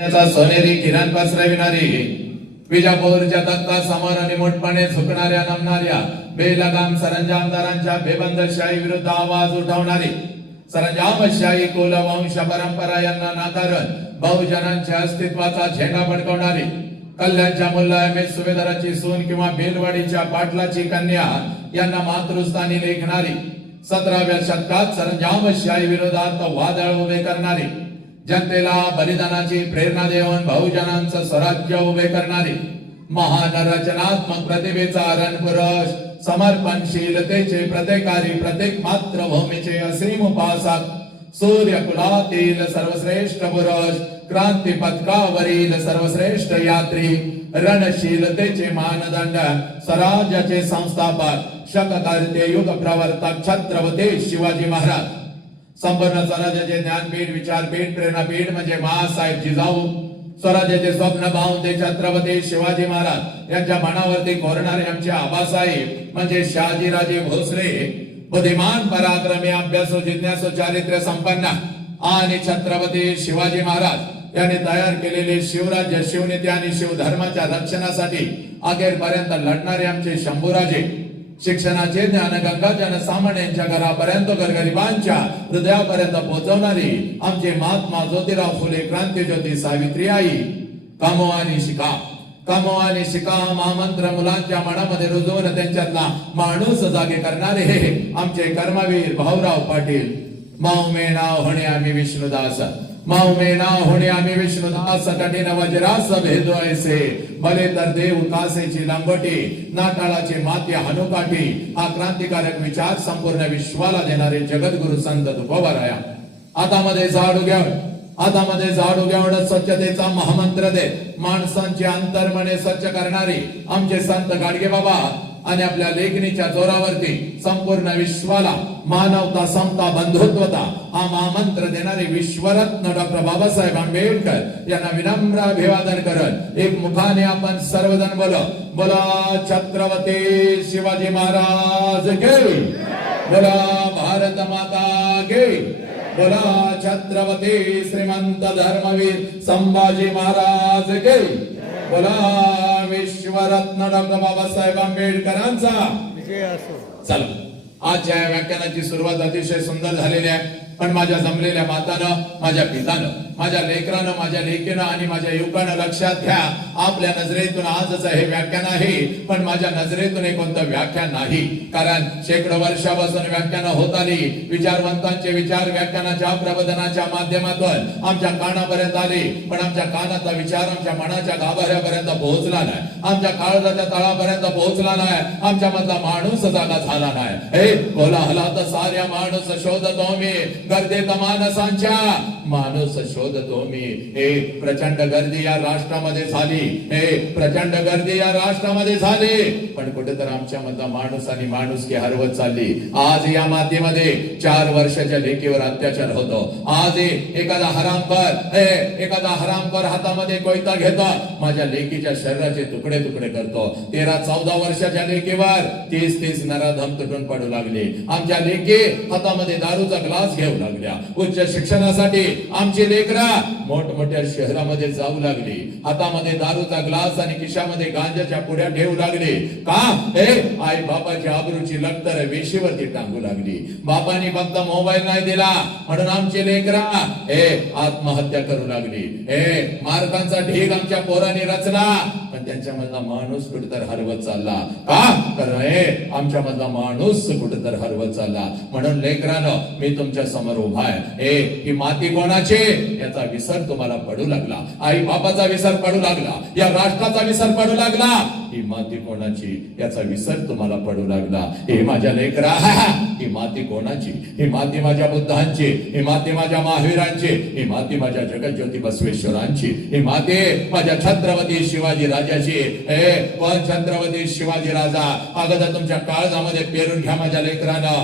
सोनेरी किरण पसरविणारी विजापूरच्या तख्ता समोर निमुटपणे झुकणाऱ्या नमणाऱ्या बेलगाम सरंजामदारांच्या बेबंदशाही विरुद्ध आवाज उठवणारी सरंजामशाही कुल वंश परंपरा यांना नाकारून बहुजनांच्या अस्तित्वाचा झेंडा फडकवणारी कल्याणच्या मुल्ला एम एस सुभेदाराची सून किंवा बेलवाडीच्या पाटलाची कन्या यांना मातृस्थानी लेखणारी 17व्या शतकात सरंजामशाही विरोधात वादळ उभे करणारी जनतेला बलिदानाची प्रेरणा देऊन बहुजनांचं स्वराज्य उभे करणारी महान रचनात्मक प्रतिभेचा रणपुरुष समर्पणशीलतेचे प्रत्येकारी प्रत्येक मातृभूमीचे असीम उपासक सूर्यकुलातील सर्वश्रेष्ठ पुरुष क्रांती पथकावरील सर्वश्रेष्ठ यात्री रणशीलतेचे मानदंड स्वराज्याचे संस्थापक शककर्ते युग प्रवर्तक छत्रपती शिवाजी महाराज संपूर्ण स्वराज्याचे ज्ञानपीठ विचारपीठ प्रेरणापीठ म्हणजे महासाहेब जिजाऊ स्वराज्याचे स्वप्न पाहून ते छत्रपती शिवाजी महाराज यांच्या मनावरती कोरणारे आमचे आबासाहेब म्हणजे शहाजीराजे भोसले बुद्धिमान पराक्रमी अभ्यासू जिज्ञासू चारित्र्य संपन्न आणि छत्रपती शिवाजी महाराज यांनी तयार केलेले शिवराज्य शिवनीती आणि शिवधर्माच्या रक्षणासाठी अखेरपर्यंत लढणारे आमचे शंभूराजे शिक्षणाचे ज्ञानगंगा जनसामान्यांच्या घरापर्यंत गरगरिबांच्या हृदयापर्यंत पोहोचवणारी आमचे महात्मा ज्योतिराव फुले क्रांतीज्योती सावित्री आई कामो आणि शिका महामंत्र मुलांच्या मनामध्ये रुजवून त्यांच्यातला माणूस जागे करणारे हे आमचे कर्मवीर भाऊराव पाटील माऊ मे नाव होणे आम्ही विष्णुदास माऊ मे नाव होणे आम्ही विष्णुदास कठीण वज्रास भेदो ऐसे भले तर देव कासेची लंगोटी नाटाळाचे माती हनुकाठी हा क्रांतिकारक विचार संपूर्ण विश्वाला देणारे जगद्गुरु संत तुकोबराया हातामध्ये झाडू घेऊन स्वच्छतेचा महामंत्र दे माणसांचे अंतर्मने स्वच्छ करणारी आमचे संत गाडगे बाबा आणि आपल्या लेखणीच्या जोरावरती संपूर्ण विश्वाला मानवता समता बंधुत्वता हा महामंत्र देणारे विश्वरत्न डॉक्टर बाबासाहेब आंबेडकर यांना विनम्र अभिवादन करत एक मुखाने आपण सर्वजण बोला छत्रपती शिवाजी महाराज के बोला भारत माता के बोला छत्रपती श्रीमंत धर्मवीर संभाजी महाराज के बोला विश्वरत्न डॉक्टर बाबासाहेब आंबेडकरांचा विजय असो. चला आजच्या या व्याख्यानाची सुरुवात अतिशय सुंदर झालेली आहे पण माझ्या जमलेल्या मातानं माझ्या पितानं माझ्या लेकरानं माझ्या लेकीनं आणि माझ्या युवकानं लक्षात घ्या आपल्या नजरेतून आजच हे व्याख्यान आहे पण माझ्या नजरेतून हे कोणतं व्याख्यान नाही कारण शेकडो वर्षापासून व्याख्यान होत आली विचारवंतांचे विचार व्याख्यानाच्या प्रबोधनाच्या माध्यमातून आमच्या कानापर्यंत आले पण आमच्या कानाचा विचार आमच्या मनाच्या गाभाऱ्यापर्यंत पोहोचला नाही आमच्या काळजाच्या तळापर्यंत पोहोचला नाही आमच्या मधला माणूस जागा झाला नाही हे कोलाहलात साऱ्या माणूस शोधतो मी गर्दीत माणसांच्या माणूस शोधतो मी हे प्रचंड गर्दी या राष्ट्रामध्ये झाली हे प्रचंड गर्दी या राष्ट्रामध्ये झाली पण कुठे तर आमच्या मधला माणूस आणि माणुसकी हरवत चालली आज या मातीमध्ये 4 वर्षाच्या लेकीवर अत्याचार होतो आज एखादा हरामखोर हातामध्ये कोयता घेतो माझ्या लेकीच्या शरीराचे तुकडे करतो 13-14 वर्षाच्या लेकीवर 30 नराधम तुटून पडू लागले आमच्या लेकी हातामध्ये दारूचा ग्लास घेऊ लागल्या उच्च शिक्षणासाठी आमची लेकरा मोठमोठ्या शहरामध्ये जाऊ लागली हातामध्ये दारूचा ग्लास आणि खिशामध्ये गांजाच्या पुड्या ठेवू लागले का हे आई बापाची आबरूची लक्तर वेशीवरती टांगू लागली बापांनी फक्त मोबाईल नाही दिला म्हणून आमची लेकरा हे आत्महत्या करू लागली हे मार्गांचा ढीग आमच्या पोरांनी रचला पण त्यांच्या मधला माणूस कुठेतर हरवत चालला का कारण हे आमच्या मधला माणूस कुठेतर हरवत चालला म्हणून लेकरानं मी तुमच्या समोर उभा आहे ही माती कोणाची याचा विसर तुम्हाला पडू लागला आई बापाचा विसर पडू लागला या राष्ट्राचा विसर पडू लागला ही माती कोणाची याचा विसर तुम्हाला पडू लागला हे माझ्या लेकरा ही माती कोणाची ही माती माझ्या बुद्धांची ही माती माझ्या महावीरांची ही माती माझ्या जगज्योती बसवेश्वरांची ही माती माझ्या छत्रपती शिवाजी राजा राज्याची कोण छत्रपती शिवाजी राजा. अगोदर तुमच्या काळजामध्ये पेरून घ्या माझ्या लेकरानं.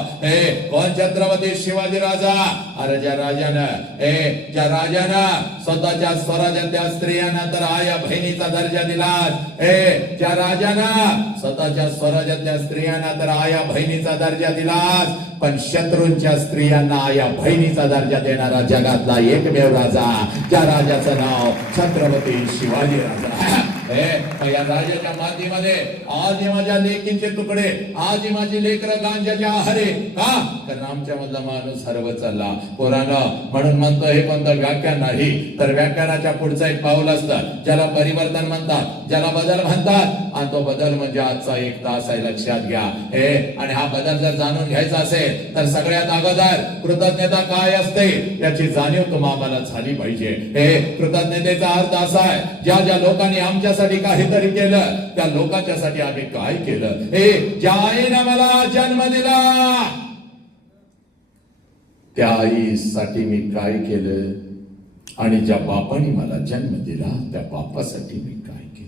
कोण छत्रपती शिवाजी राजा. अरे ज्या राजानं स्वतःच्या स्वराज्यातल्या स्त्रियांना तर आया बहिणीचा दर्जा दिला. ज्या राजानं स्वतःच्या स्वराज्यातल्या स्त्रियांना तर आया बहिणीचा दर्जा दिला, पण शत्रूंच्या स्त्रियांना आया बहिणीचा दर्जा देणारा जगातला एकमेव राजा, ज्या राजाचं नाव छत्रपती शिवाजी राजा. या राजाच्या मातीमध्ये आज माझ्या लेकींचे तुकडे, आज माझी लेकरं गांजाच्या आहारे. का? कारण आमच्या मधला माणूस हरवत चालला पोरानं. म्हणून म्हणतो हे कोणतं व्याख्यान नाही, तर व्याख्यानाच्या पुढचं एक पाऊल असतं ज्याला परिवर्तन म्हणतात, ज्याला बदल म्हणतात. आणि तो बदल म्हणजे आजचा एक तास आहे, लक्षात घ्या. आणि हा बदल जर जाणून घ्यायचा असेल तर सगळ्यात अगोदर कृतज्ञता काय असते याची जाणीव तुम्हाला झाली पाहिजे. कृतज्ञतेचा अर्थ असा आहे, ज्या ज्या लोकांनी आमच्यासाठी काहीतरी केलं त्या लोकांच्यासाठी आम्ही काय केलं. ज्या आईने मला जन्म दिला त्या आईसाठी मी काय केलं, आणि ज्या बापाने मला जन्म दिला त्या बापासाठी मी काय केलं.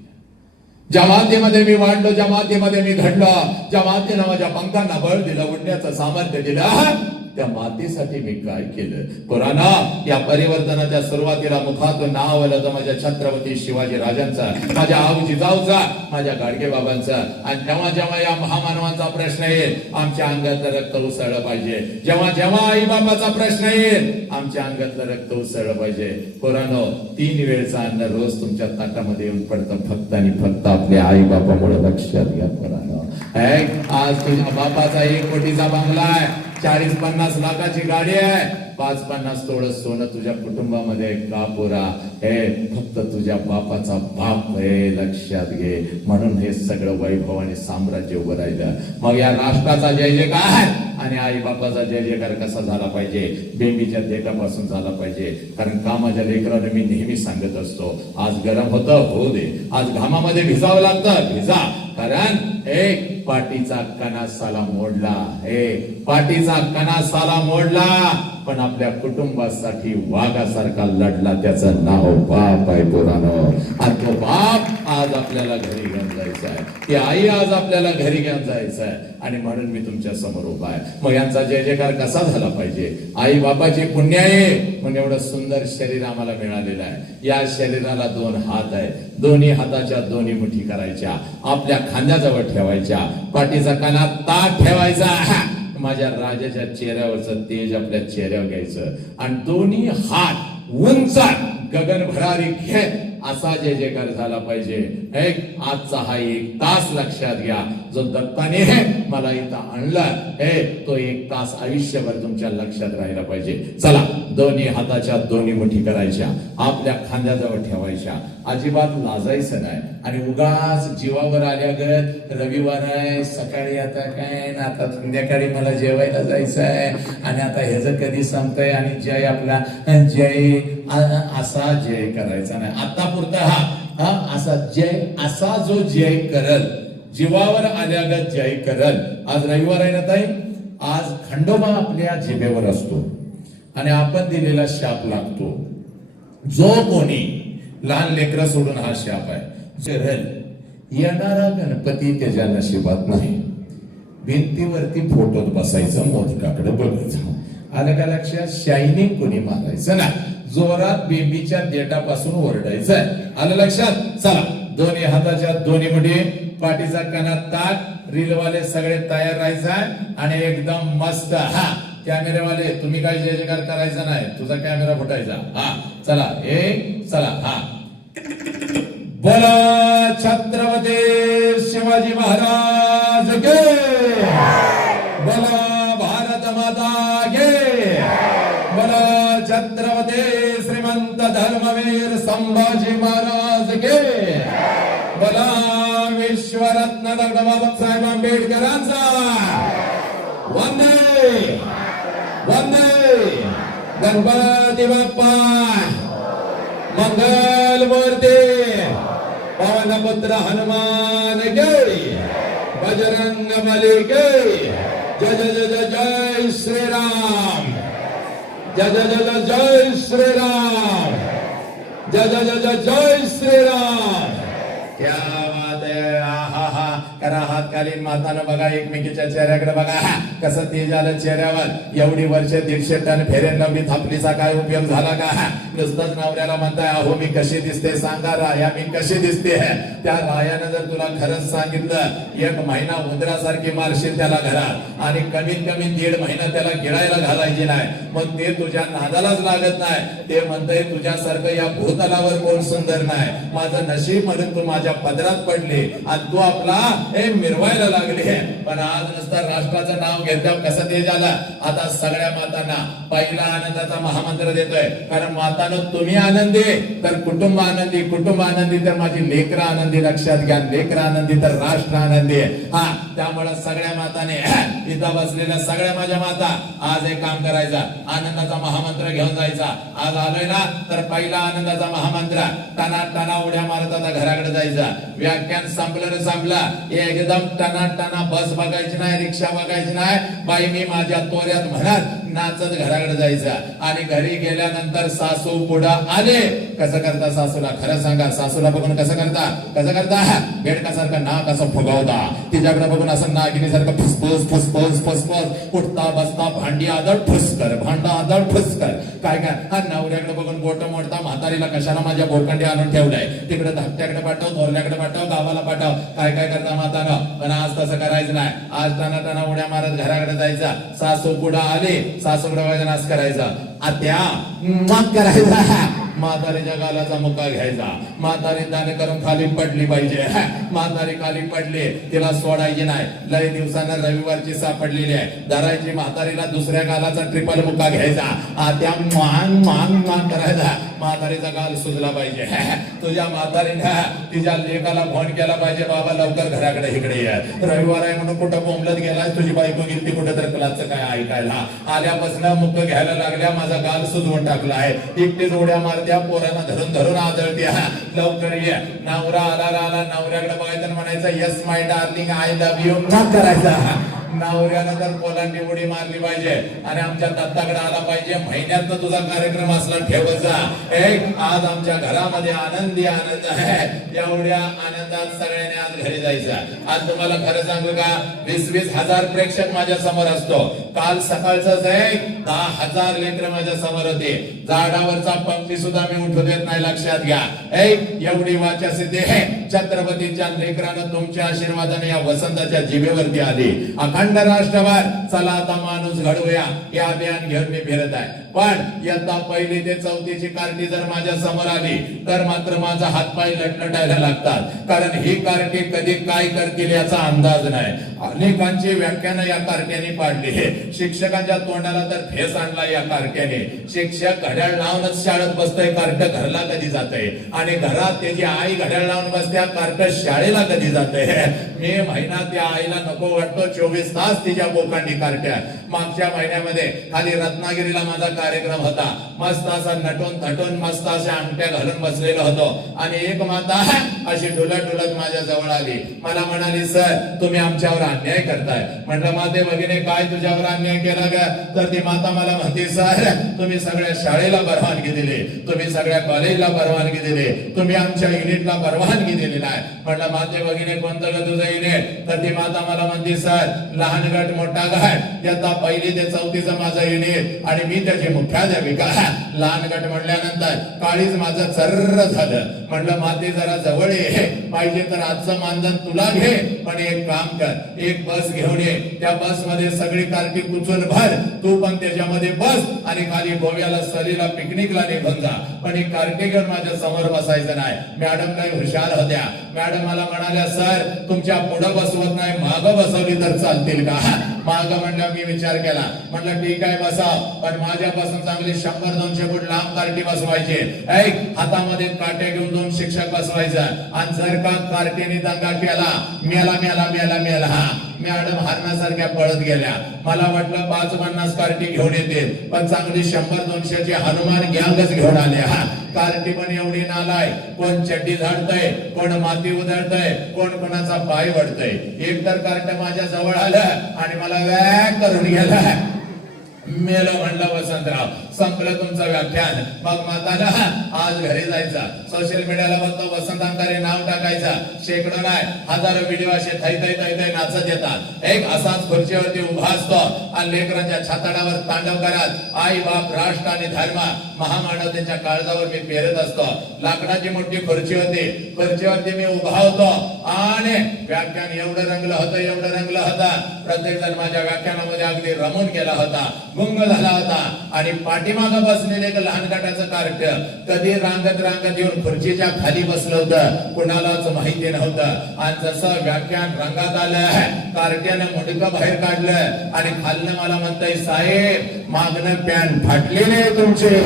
ज्या मातीमध्ये मी वाढलो, ज्या मातीमध्ये मी घडलो, ज्या मातीनं माझ्या पंखांना बळ दिलं, उडण्याचं सामर्थ्य दिलं, त्या मातेसाठी मी काय केलं. पुराणा या परिवर्तनाच्या सुरुवातीला मुखातून नाव आलं तर माझ्या छत्रपती शिवाजी राजांचा, माझ्या आऊ जिजाऊचा, माझ्या गाडगे बाबांचा. आणि जेव्हा जेव्हा या महामानवांचा प्रश्न येईल आमच्या अंगातलं रक्त उसळलं पाहिजे. जेव्हा जेव्हा आई बाबाचा प्रश्न येईल आमच्या अंगातलं रक्त उसळलं पाहिजे. पुराणो 3 वेळचं अन्न रोज तुमच्या ताटामध्ये येऊन पडतं फक्त आणि फक्त आपल्या आई बाबामुळे. लक्षात घ्या पुराणो. आज तुझ्या बापाचा 1 कोटीचा बंगला आहे, 40-50 लाखाची गाडी आहे, 5-50 तोळं सोनं तुझ्या कुटुंबामध्ये का पोरा. फक्त तुझ्या बापाचा बाप आहे, लक्षात घे. म्हणून हे सगळं वैभव आणि साम्राज्य उभं राहिलं. मग या राष्ट्राचा जय जयकार आणि आई बापाचा जय जयकार कसा झाला पाहिजे. बेंबीच्या देठापासून झाला पाहिजे. कारण का माझ्या लेकरांना मी नेहमी सांगत असतो, आज गरम होतं होऊ दे, आज घामामध्ये भिजावं लागतं भिजा. कारण पाठीचा कणा साला मोडला, पाठीचा कणा साला मोडला, पण आपल्या कुटुंबासाठी वाघासारखा लढला. त्याचं नाव बाप आहे पोरानो. आणि तो बाप आज आपल्याला घरी घेऊन जायचा आहे, ती आई आज आपल्याला घरी घेऊन जायचं आहे. आणि म्हणून मी तुमच्या समोर उभा आहे. मग यांचा जय जयकार कसा झाला पाहिजे. आई बाबाची पुण्य आहे म्हणून एवढं सुंदर शरीर आम्हाला मिळालेलं आहे. या शरीराला 2 हात आहेत, दोन्ही हाताच्या दोन्ही मुठी करायच्या, आपल्या खांद्याजवळ ठेवायच्या, पाठीचा कानात ताट ठेवायचा, माझ्या राजाच्या चेहऱ्यावरचं तेज आपल्या चेहऱ्यावर घ्यायचं, आणि दोन्ही हात उंच गगन भरारी घेत असा जय जयकार झाला पाहिजे. आजचा हा 1 तास लक्षात घ्या, जो दत्ताने मला इथं आणला, तो 1 तास आयुष्यभर तुमच्या लक्षात राहिला पाहिजे. चला, दोन्ही हाताच्या दोन्ही मुठी करायच्या, आपल्या खांद्याजवळ ठेवायच्या, अजिबात लाजायचं नाही. आणि उगाच जीवावर आल्यागत रविवार आहे, सकाळी आता काय ना, आता संध्याकाळी मला जेवायला जायचं आहे, आणि आता ह्याचं कधी संपतंय, आणि जय आपला जय असा जय करायचा नाही. आता पुरता हा असा जय, असा जो जय करल, जीवावर आल्यागत जय करल. आज रविवार आहे ना ताई, आज खंडोबा आपल्या जिभेवर असतो आणि आपण दिलेला शाप लागतो. जो कोणी लहान लेकरं सोडून हा शाप आहे, येणारा गणपती त्याच्या नशिबात नाही. भिंतीवरती फोटोत बसायचं, मोदकाकडे बघायचं. आलं का लक्षात. शायनिंग कोणी मारायचं ना, जोरात बेबीच्या देठापासून ओरडायचं. आलं लक्षात. चला, दोन्ही हाताच्या दोन्ही मुठी, पाठीचा कानात ताट, रीलवाले सगळे तयार राहायचा आणि एकदम मस्त. कॅमेरेवाले तुम्ही काही जय जयकार करायचा नाही, तुझा कॅमेरा फुटायचा. चला, चला. बोला छत्रपती शिवाजी महाराज के, बोला भारत माता के, बोला छत्रपती श्रीमंत धर्मवीर संभाजी महाराज के, बोला विश्वरत्न डॉक्टर बाबासाहेब आंबेडकरांचा वंदे वंदे. गणपती बाप्पा मंगल मूर्ती, पवन पुत्र हनुमान के, बजरंग बली के. जय जय जय जय जय श्रीराम, जय जय जय जय जय श्रीराम, जय जय जय जय जय श्रीराम. क्या बात आहे. आहा करा हात खाली मातानं बघा एकमेकीच्या चेहऱ्याकडे बघा कसं तेज आलं चेहऱ्यावर. एवढी वर्ष 150 टन फेरेनलवली थापलीचा काय उपयोग झाला का? नुसतंच नवऱ्याला म्हणताय अहो मी कशी दिसते सांगा राया मी कशी दिसते. त्या रायानं जर तुला खरंच सांगितलं 1 महिना उंदरासारखी मारशील त्याला घरात आणि कमीत कमी 1.5 महिना त्याला गिळायला घालायची नाही, मग ते तुझ्या नादालाच लागत नाही. ते म्हणतंय तुझ्यासारखं या भूतलावर कोण सुंदर नाही. माझं नशीब म्हणून तू माझ्या पदरात पडली आणि तू आपला मिरवायला लागले. पण आज नुसतं राष्ट्राचं नाव घेतल्यावर कसं ते झालं. आता सगळ्या मातांना पहिला आनंदाचा महामंत्र देतोय. कारण मातानं तुम्ही आनंदी तर कुटुंब आनंदी, कुटुंब आनंदी तर माझी लेकरं आनंदी. लक्षात घ्या लेकरं आनंदी तर राष्ट्र आनंदी. हा त्यामुळे सगळ्या माताने इथं बसलेल्या सगळ्या माझ्या माता आज एक काम करायचा आनंदाचा महामंत्र घेऊन जायचा. आज आलोय ना तर पहिला आनंदाचा महामंत्र टना टना उड्या मारत आता घराकडे जायचा. व्याख्यान संपलं रे संपलं. एकदम टना टना बस बघायची नाही, रिक्षा बघायची नाही. बाई मी माझ्या तोऱ्यात म्हणत नाचत घराकडे जायचं. आणि घरी गेल्यानंतर सासू पुढं आले. कसं करता सासूला खरं सांगा. सासूला बघून कसं करता बेडकासारखं नाक असं फुगवता. तिच्याकडे बघून असं नागिनीसारखं फुसफुस फुसफुस फुसफुस उठता बसता भांडी आदळ फुसकर भांडा आदळ फुसकर. काय हा नवऱ्याकडे बघून बोट मोडता. म्हातारीला कशाला माझ्या बोरखंडी आणून ठेवलंय. तिकडे धाकट्याकडे पाठव, थोरल्याकडे पाठव, गावाला पाठव. काय करता मातानं. पण आज तसं करायचं नाही. आज टना टना उड्या मारत घराकडे जायचा. सासू पुढे आले सासूकडे बघायचं नाच करायचा. आत्या मग करायचा. म्हातारीच्या गालाचा मुका घ्यायचा. म्हातारी दाणे करून खाली पडली पाहिजे. म्हातारी खाली पडली तिला सोडायची नाही. लय दिवसानं रविवारची सापडलेली आहे. धरायची म्हातारीला दुसऱ्या गालाचा ट्रिपल मुका घ्यायचा. त्या मान मान मान करायचा. म्हातारीचा गाल सुजला पाहिजे. तुझ्या म्हातारीनं तिच्या लेकाला फोन केला पाहिजे बाबा लवकर घराकडे इकडे ये. रविवार आहे म्हणून कुठं बोंबलत गेलाय. तुझी बायको गेली कुठं तर क्लासचं काय ऐकायला. आल्यापासून मुक घ्यायला लागल्या. माझा गाल सुजवून टाकला आहे. एकटीच उड्या मारत्या पोरांना धरून धरून आदळत्या. लवकर ये. नवरा आला नवऱ्याकडे बघायचं म्हणायचं yes my darling I love you मग करायचा. नवऱ्यानं तर पोलांनी उडी मारली पाहिजे आणि आमच्या दत्ताकडे आला पाहिजे. महिन्यात तुझा कार्यक्रम असला ठेवायचा. आज आमच्या घरामध्ये आनंदी आनंद आहे. एवढ्या आनंदात सगळ्यांनी आज घरी जायचं. आज तुम्हाला खरं सांगू का 20-20 हजार प्रेक्षक माझ्या समोर असतो. काल सकाळच 10,000 लेकरं माझ्या समोर होते. झाडावरचा पंक्ती सुद्धा मी उठू देत नाही. लक्षात घ्या एवढी वाचा सिद्धी छत्रपतीच्या लेकरानं तुमच्या आशीर्वादाने या वसंताच्या जिभेवरती आली. अखंड राष्ट्रभर चला आता माणूस घडवूया हे अभियान घेऊन मी फिरत आहे. पण यंदा 1ली ते 4थीची कार्टी जर माझ्या समोर आली तर मात्र माझा हातपाय लटलटायला लागतात. कारण ही कार्टी कधी काय करतील याचा अंदाज नाही. अनेकांची व्याख्यानं या कार्ट्याने पाडली. शिक्षकांच्या तोंडाला तर फेस आणला या कार्ट्याने. शिक्षक घड्याळ लावूनच शाळेत बसतोय. कार्ट घरला कधी जातंय आणि घरात त्याची आई घड्याळ लावून बसत्या. कार्ट शाळेला कधी जातंय. मे महिना त्या आईला नको वाटतो. 24 तास तिच्या बोकांनी कार्ट्या. मागच्या महिन्यामध्ये खाली रत्नागिरीला माझा कार्यक्रम होता. मस्त असा नटून थटून मस्त अशा अंगठ्या घालून बसलेलो होतो आणि एक माता अशी डुलत डुलत माझ्या जवळ आली. मला म्हणाली सर तुम्ही आमच्यावर अन्याय करताय. म्हटलं माते भगिनी काय तुझ्यावर अन्याय केला का? तर ती माता मला म्हणते सर तुम्ही सगळ्या शाळेला परवानगी दिली, तुम्ही सगळ्या कॉलेजला परवानगी दिली, तुम्ही आमच्या युनिटला परवानगी दिली नाही. म्हटलं माते भगिनी कोणतं ग तुझं युनिट? तर ती माता मला म्हणते सर लहान गट मोठा गट यंदा 1ली ते 4थीचं माझं युनिट आणि मी त्याची मुख्याध्यापिका. लहान गट म्हणल्यानंतर काळीच माझं सर्र झालं. म्हटलं माते जरा जवळ ये. पाहिजे तर आजचं मानधन तुला घे. पण एक काम कर एक बस घेऊन ये. त्या बस मध्ये सगळी कार्टी कुचून भर. तू पण त्याच्यामध्ये बस आणि खाली गोव्याला सहलीला पिकनिकला निघून जा. पण ही कार्टी घेऊन माझ्या समोर बसायचं नाही. मॅडम काही हुशार होत्या. मॅडम मला म्हणाल्या सर तुमच्या पुढे बसवत नाही मागं बसवली तर चालतील का? मागं म्हणलं मी विचार केला. म्हटलं ठीक आहे बसाव. पण माझ्यापासून चांगली 100-200 फूट लांब कार्टी बसवायची. हातामध्ये काट्या घेऊन 2 शिक्षक बसवायचं. आणि जर का कार्टीने दंगा केला मेला मेला मेला मेला. मॅडम हरणासारख्या पळत गेल्या. मला वाटलं 5-50 कार्टी घेऊन येते पण चांगली 100-200 ची हनुमान गँगच घेऊन आल्या. कार्टी पण एवढी नालाय. कोण चड्डी झाडतय, कोण माती उधळतय, कोण कोणाचा पाय वडतय. एक तर कार्ट माझ्या जवळ आलं आणि मला वॅक करून गेला. मेलो म्हणलं वसंतराव संपलं तुमचं व्याख्यान. मग माताला आज घरी जायचा, सोशल मीडियाला बघतो वसंत अंकारे नाव टाकायचं, शेकडो नाही हजारो व्हिडिओ असे थै थै थै थै नाचत येतात. एक असाच खुर्चीवरती उभा असतो आणि लेकरांच्या छाताडावर तांडव करत आई बाप राष्ट्र आणि धर्म महामानवतेच्या काळजावर मी पेरत असतो. लाकडाची मोठी खुर्ची होती, खुर्चीवरती मी उभा होतो आणि व्याख्यान एवढं रंगलं होतं, प्रत्येक जण माझ्या व्याख्यानामध्ये अगदी रमून गेला होता, गुंग झाला होता. आणि पाठीमागं बसलेले एक लहान गटाचं कार्ट कधी रांगत येऊन खुर्चीच्या खाली बसलं होतं, कुणालाच माहिती नव्हतं. आणि जसं व्याख्यान रंगात आलं, कार्ट्यानं मुंडकं बाहेर काढलं आणि खाल्लं मला म्हणताय, साहेब मागणं पॅन्ट फाटलेले तुमचे.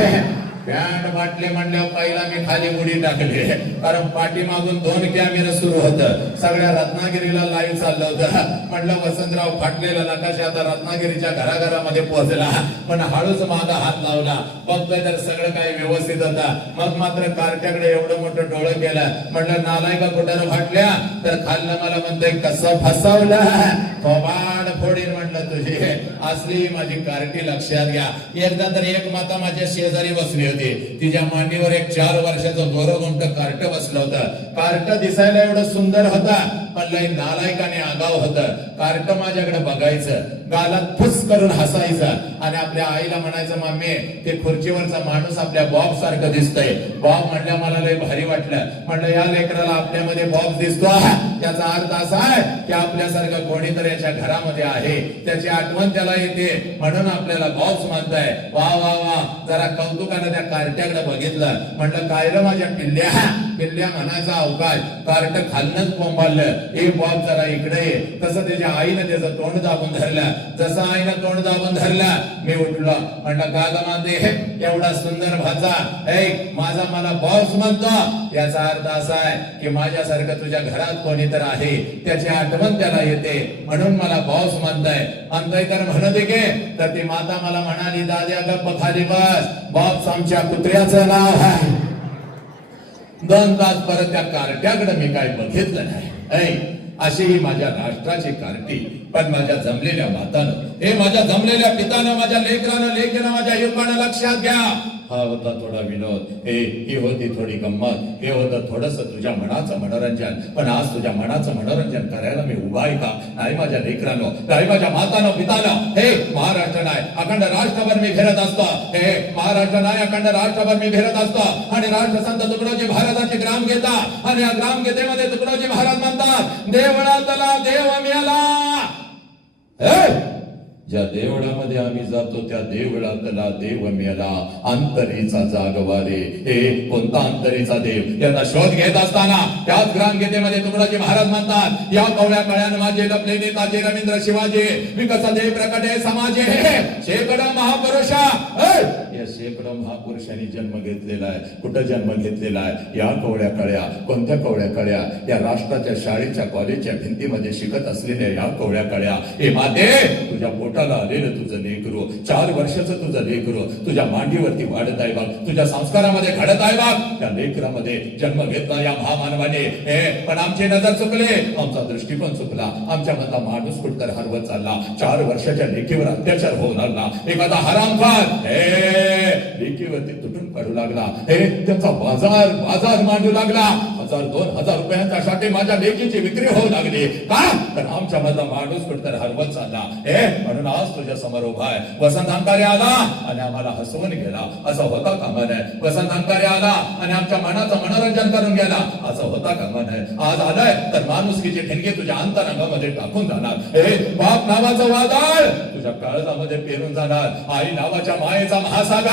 पॅन्ट फाटले म्हणल्यावर पहिला मी खाली उडी टाकली, कारण पाठीमागून 2 कॅमेरा सुरू होतं, सगळ्या रत्नागिरीला लाईव्ह चाललं होतं. म्हणलं वसंतराव फाटलेला नकाशा आता रत्नागिरीच्या घराघरामध्ये पोहोचला. पण हळूच माझा हात लावला, बघतोय तर सगळं काही व्यवस्थित होता. मग मात्र कार्ट्याकडे एवढं मोठं डोळं केलं, म्हणलं नालायका कुठं फाटल्या, तर खाल्लं मला म्हणतोय कसं फसवलं, थोबाड फोडीन म्हणलं तुझी. असली माझी कार्टी लक्षात घ्या. एकदा तर एक माता माझ्या शेजारी बसली होती, तिच्या मांडीवर एक 4 वर्षाचं गोरगुंट कार्ट बसलं होतं. कार्ट दिसायला एवढं सुंदर होता, पण लई नालायक आणि आगाव होतं. कार्ट माझ्याकडे बघायचं, गालात फुस करून हसायचं आणि आपल्या आईला म्हणायचं, मम्मी ते खुर्चीवरचा माणूस आपल्या बॉब सारखं दिसतंय. बॉब म्हणल्या मला लई भारी वाटलं. म्हणलं या लेकराला आपल्यामध्ये बॉब दिसतो, त्याचा अर्थ असा आहे की आपल्यासारखं कोणीतरी याच्या घरामध्ये आहे, त्याची आठवण त्याला येते, म्हणून आपल्याला बॉब्स म्हणताय. वा वा वा. जरा कौतुकानं त्या कार्ट्याकडे बघितलं, म्हणलं काय रे माझ्या पिल्ल्या म्हणायचा अवकाश. कार्ट खालनच बोंबाळलं, ए बॉब जरा इकडे ये. तसं त्याच्या आईनं त्याचं तोंड दाबून धरलं. जसं आईनं तोंड दाबून धरलं, मी उठलो. म्हणलं का ग माते, एवढा सुंदर भाचा माझा मला बॉस म्हणतो, याचा अर्थ असा आहे की माझ्यासारखं तुझ्या घरात कोणी तर आहे, त्याची आठवण त्याला येते, म्हणून मला बॉस म्हणताय. म्हणताय तर म्हणू दे गे. तर ती माता मला म्हणाली, दाद्या गप्प खाली बस, बॉस आमच्या कुत्र्याचं नाव आहे. 2 तास परत त्या कार्ट्याकडे मी काय बघितलं नाही. अशी ही माझ्या राष्ट्राची कार्टी. पण माझ्या जमलेल्या मातानं, हे माझ्या जमलेल्या पितानं, माझ्या लेकरानं, माझ्या युवकानं लक्षात घ्या, हा होता थोडा विनोद, ही होती थोडी गंमत, हे होतं थोडस तुझ्या मनाचं मनोरंजन. पण आज तुझ्या मनाचं मनोरंजन करायला मी उभा आहे का? नाही माझ्या लेकरांनो, नाही माझ्या मातानं, पितानं. हे महाराष्ट्र नाही अखंड राष्ट्रभर मी फिरत असतो. हे महाराष्ट्र नाही अखंड राष्ट्रभर मी फिरत असतो. आणि राष्ट्रसंत तुकडोजी महाराजांची ग्रामगीता, आणि या ग्रामगीतेमध्ये तुकडोजी महाराज म्हणतात, देवळातला देव मिळाला. ज्या देवळामध्ये आम्ही जातो त्या देवळातला देव मेला, अंतरीचा जागवारे. हे कोणता अंतरीचा देव, याचा शोध घेत असताना त्याच ग्रामगीतेमध्ये तुकडोजी महाराज म्हणतात, या कवळ्या कळ्यानं माझे लपले नेताजी रवींद्र शिवाजी, विकस देव प्रकटे समाजे. शेकडो महापुरुषा, या शेकडो महापुरुषांनी जन्म घेतलेला आहे. कुठं जन्म घेतलेला आहे? या कवळ्या कळ्या. कोणत्या कवळ्या कळ्या? या राष्ट्राच्या शाळेच्या कॉलेजच्या भिंतीमध्ये शिकत असलेल्या या कवळ्या कळ्या. हे माते, तुझ्या पोटाला आलेलं तुझं लेकरू, 4 वर्षाचं तुझं लेकरू तुझ्या मांडीवरती वाढत आहे बघ, तुझ्या संस्कारामध्ये घडत आहे बघ. त्या लेकरामध्ये जन्म घेतला या महामानवाने. पण आमची नजर चुकले, आमचा दृष्टिकोन चुकला, आमच्या मधला माणूस कुठतर हरवत चालला. 4 वर्षाच्या लेकीवर अत्याचार होऊ लागला. एखादा हरामखोर लेकीवरती तुटून पडू लागला. त्यांचा बाजार मांडू लागला. 1000-2000 रुपयांच्या साठी माझ्या लेकीची विक्री होऊ लागली. का? तर आमच्या मधला माणूस कुठतर हरवत चालला. म्हणून आज तुझ्या समोर उभा आहे. वसंत अंकारे आला आणि आम्हाला हसवून गेला, असं होता कामा नये. वसंत अंकारे आला आणि आमच्या मनाचं मनोरंजन करून गेला, असं होता कामा नये. आज आलाय तर माणुसकीची ठिणगी तुझ्या अंतरंगामध्ये टाकून जाणार. बाप नावाचं वादळ तुझ्या काळजामध्ये पेरून जाणार. आई नावाच्या मायेचा महासागर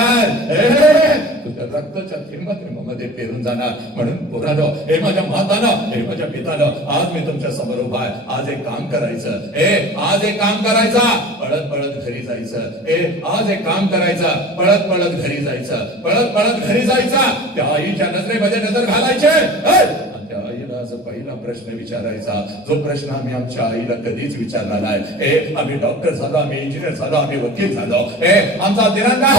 तुझ्या रक्ताच्या थेंबामध्ये पेरून जाणार. म्हणून पोरानो, हे माझ्या मातानं, हे माझ्या पितानं, आज मी तुमच्या समोर उभा आहे. आज एक काम करायचं, आज एक काम करायचं, पळत पळत घरी जायचं. आज एक काम करायचं, पळत पळत घरी जायचं, पळत पळत घरी जायचं. त्या आईच्या नजरेमध्ये नजर घालायचे. त्या आईला आज पहिला प्रश्न विचारायचा, जो प्रश्न आम्ही आमच्या आईला कधीच विचारला नाही. आम्ही डॉक्टर झालो, आम्ही इंजिनियर झालो, आम्ही वकील झालो, आमचा तिरंगा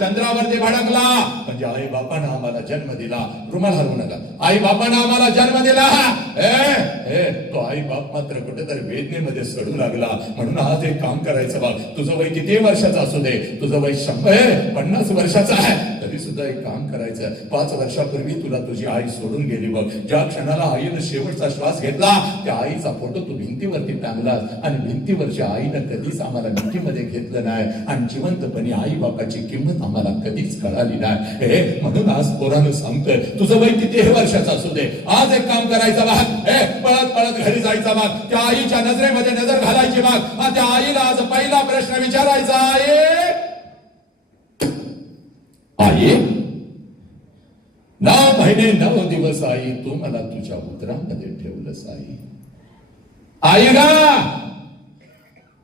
चंद्रावरती भडकला म्हणजे आई बापानं आम्हाला जन्म दिला. रुमाल हरवू नका. आई बापानं आम्हाला जन्म दिला. तो आई बाप मात्र कुठेतरी वेदनेमध्ये सडू लागला. म्हणून आज एक काम करायचं बघ, तुझं वय किती वर्षाचं असू दे, तुझं वय 150 वर्षाचं आहे, तरी सुद्धा एक काम करायचं. 5 वर्षापूर्वी तुला तुझी आई सोडून गेली बघ. ज्या क्षणाला आईनं शेवटचा श्वास घेतला त्या आईचा फोटो तू भिंतीवरती टांगलास आणि भिंतीवरच्या आईनं कधीच आम्हाला मिठीमध्ये घेतलं नाही आणि जिवंतपणे आई बापाची किंमत आम्हाला कधीच कळाली नाही. म्हणून आज पोरानं सांगतोय, तुझं वय कितीही वर्षाचं असू दे, आज एक काम करायचं बघ, पळत पळत घरी जायचं बघ, त्या आईच्या नजरेमध्ये नजर घालायची बघ, त्या आईला आज पहिला प्रश्न विचारायचा. आई 9 महिने 9 दिवस आई तू मला तुझ्या उदरामध्ये ठेवलंस. आई गा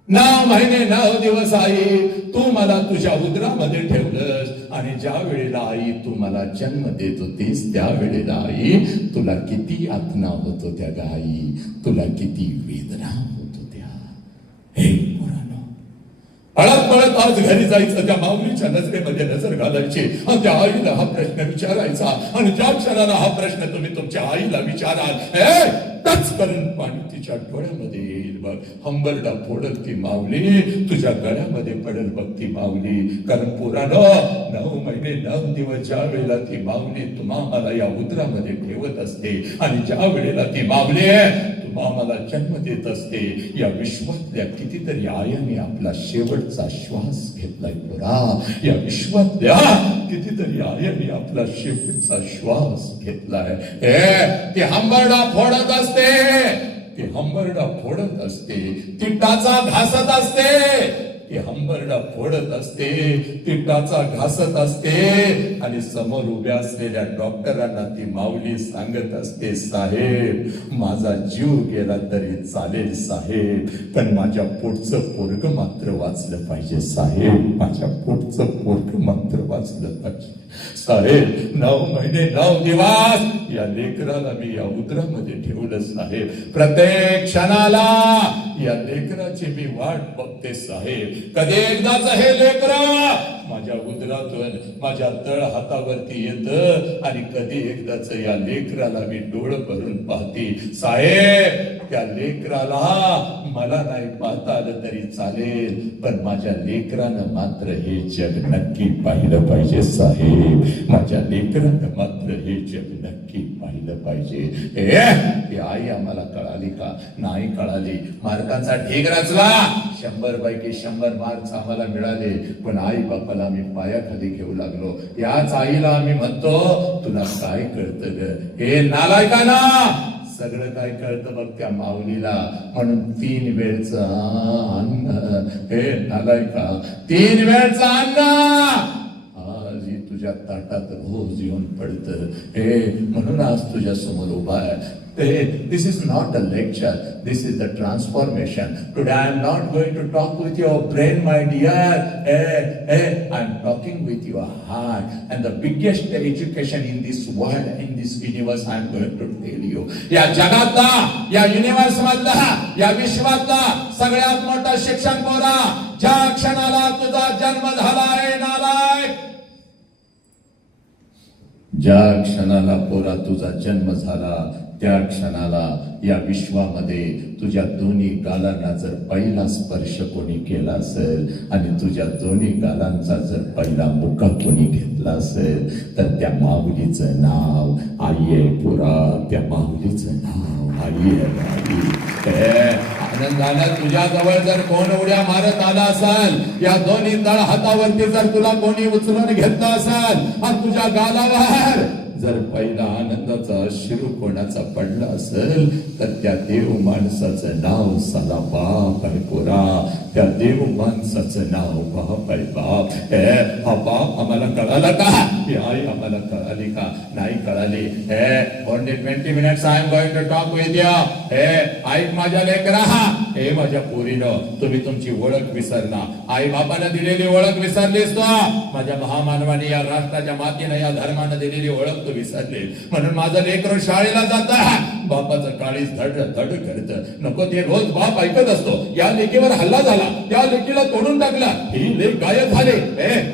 9 महिने 9 दिवस आई तू मला तुझ्या उदरामध्ये ठेवलंस आणि ज्या वेळेला आई तू मला जन्म देत होतीस त्या वेळेला आई तुला किती यातना होत होत्या ग आई, तुला किती वेदना होत होत्या. हे पोरांनो, पळत पळत आज घरी जायचं, त्या माऊलीच्या नजरेमध्ये नजर घालायची आणि त्या आईला हा प्रश्न विचारायचा आणि ज्या क्षणाला हा प्रश्न तुम्ही तुमच्या आईला विचाराल, टच करून पाणी तिच्या डोळ्यामध्ये येईल बघ. हंबरडा फोडल ती माऊली, तुझ्या गळ्यामध्ये पडेल बघ ती माऊली. कारण पोरानो 9 महिने 9 दिवस ज्या वेळेला ती माऊली तुम्हाला या उदरामध्ये ठेवत असते आणि ज्या वेळेला ती माऊली तुम्हाला जन्म देत असते, या विश्वातल्या कितीतरी आयाने आपला शेवटचा श्वास घेतलाय पोरा. या विश्वातल्या कितीतरी आयाने आपला शेवटचा श्वास घेतलाय. ती हंबरडा फोडत असते, ती हंबरडा फोडत असते, ती टाचा घासत असते, ती हंबरडा फोडत असते, ती टाचा घासत असते आणि समोर उभ्या असलेल्या डॉक्टरांना ती माऊली सांगत असते, साहेब माझा जीव गेला तरी चालेल साहेब, पण माझ्या पोटचं पोरग मात्र वाचलं पाहिजे साहेब, माझ्या पोटचं पोरग मात्र वाचलं पाहिजे साहेब. 9 महिने 9 दिवस या लेकराला मी या उदरामध्ये ठेवलं साहेब. प्रत्येक क्षणाला या लेकराची मी वाट बघते साहेब. कधी एकदाच हे लेकर माझ्या उदरातून माझ्या तळ हातावरती येत आणि कधी एकदाच या लेकराला मी डोळं भरून पाहते साहेब. त्या लेकराला मला नाही पाहता आलं तरी चालेल, पण माझ्या लेकरानं मात्र हे जग नक्की पाहिलं पाहिजे साहेब. माझ्या लेकरानं मात्र हे जग नक्की पाहिलं पाहिजे. ही आई आम्हाला कळाली का? नाही कळाली. मार्काचा ढीग रचला, 100 पैकी 100 मार्क्स आम्हाला मिळाले, पण आई बापाला आम्ही पायाखाली घेऊ लागलो. याच आईला आम्ही म्हणतो, तुला काय कळतं ग? हे नालायकाना सगळं काय कळतं बघ त्या माऊलीला. म्हणून 3 वेळचं अन्न, हे नालायका 3 वेळचं अन्न आज तुझ्या ताटात रोज येऊन पडतं. हे म्हणून आज तुझ्या समोर उभा आहे. This is not a lecture, this is the transformation. Today I am not going to talk with your brain, my dear. I am talking with your heart. And the biggest education in this world, in this universe, I am going to tell you. या जगातला, या universe मधला, या विश्वातला सगळ्यात मोठा शिक्षण पोरा, ज्या क्षणाला तुझा जन्म झाला आहे नालायक, ज्या क्षणाला पोरा तुझा जन्म झाला त्या क्षणाला या विश्वामध्ये तुझ्या दोन्ही गालांना जर पहिला स्पर्श कोणी केला असेल आणि तुझ्या दोन्ही गालांचा जर पहिला मुका कोणी घेतला असेल तर त्या माऊलीचं नाव आई आहे पोरा. त्या माऊलीचं नाव आई आहे. आनंदानं तुझ्या जवळ जर कोण उड्या मारत आला असेल, या दोन्ही तळ हातावरती जर तुला कोणी उचलून घेतला असेल आणि तुझ्या गालावर जर पहिला आनंदाचा अश्रू कोणाचा पडला असेल तर त्या देव माणसाचं नाव साला बाप आहे पोरा. त्या देव माणसाचं नाव बाप आहे बाप. हा बाप आम्हाला कळाला का? ही आई आम्हाला कळाली का? नाही कळाली. Only 20 minutes I am going to talk with you. ऐक माझ्या लेकरा, हे माझ्या पोरीनं, तुम्ही तुमची ओळख विसरणार. आई बापानं दिलेली ओळख विसरलीस तू. माझ्या महामानवाने या राष्ट्राच्या मातीनं या धर्मानं दिलेली ओळख तू विसरली. म्हणून माझं लेक लेकरू शाळेला जात बापाचं काळीच धड धड करत नको ते रोज बाप ऐकत असतो या लेकीवर हल्ला झाला त्या लेकीला तोडून टाकला ही लेक गायब झाले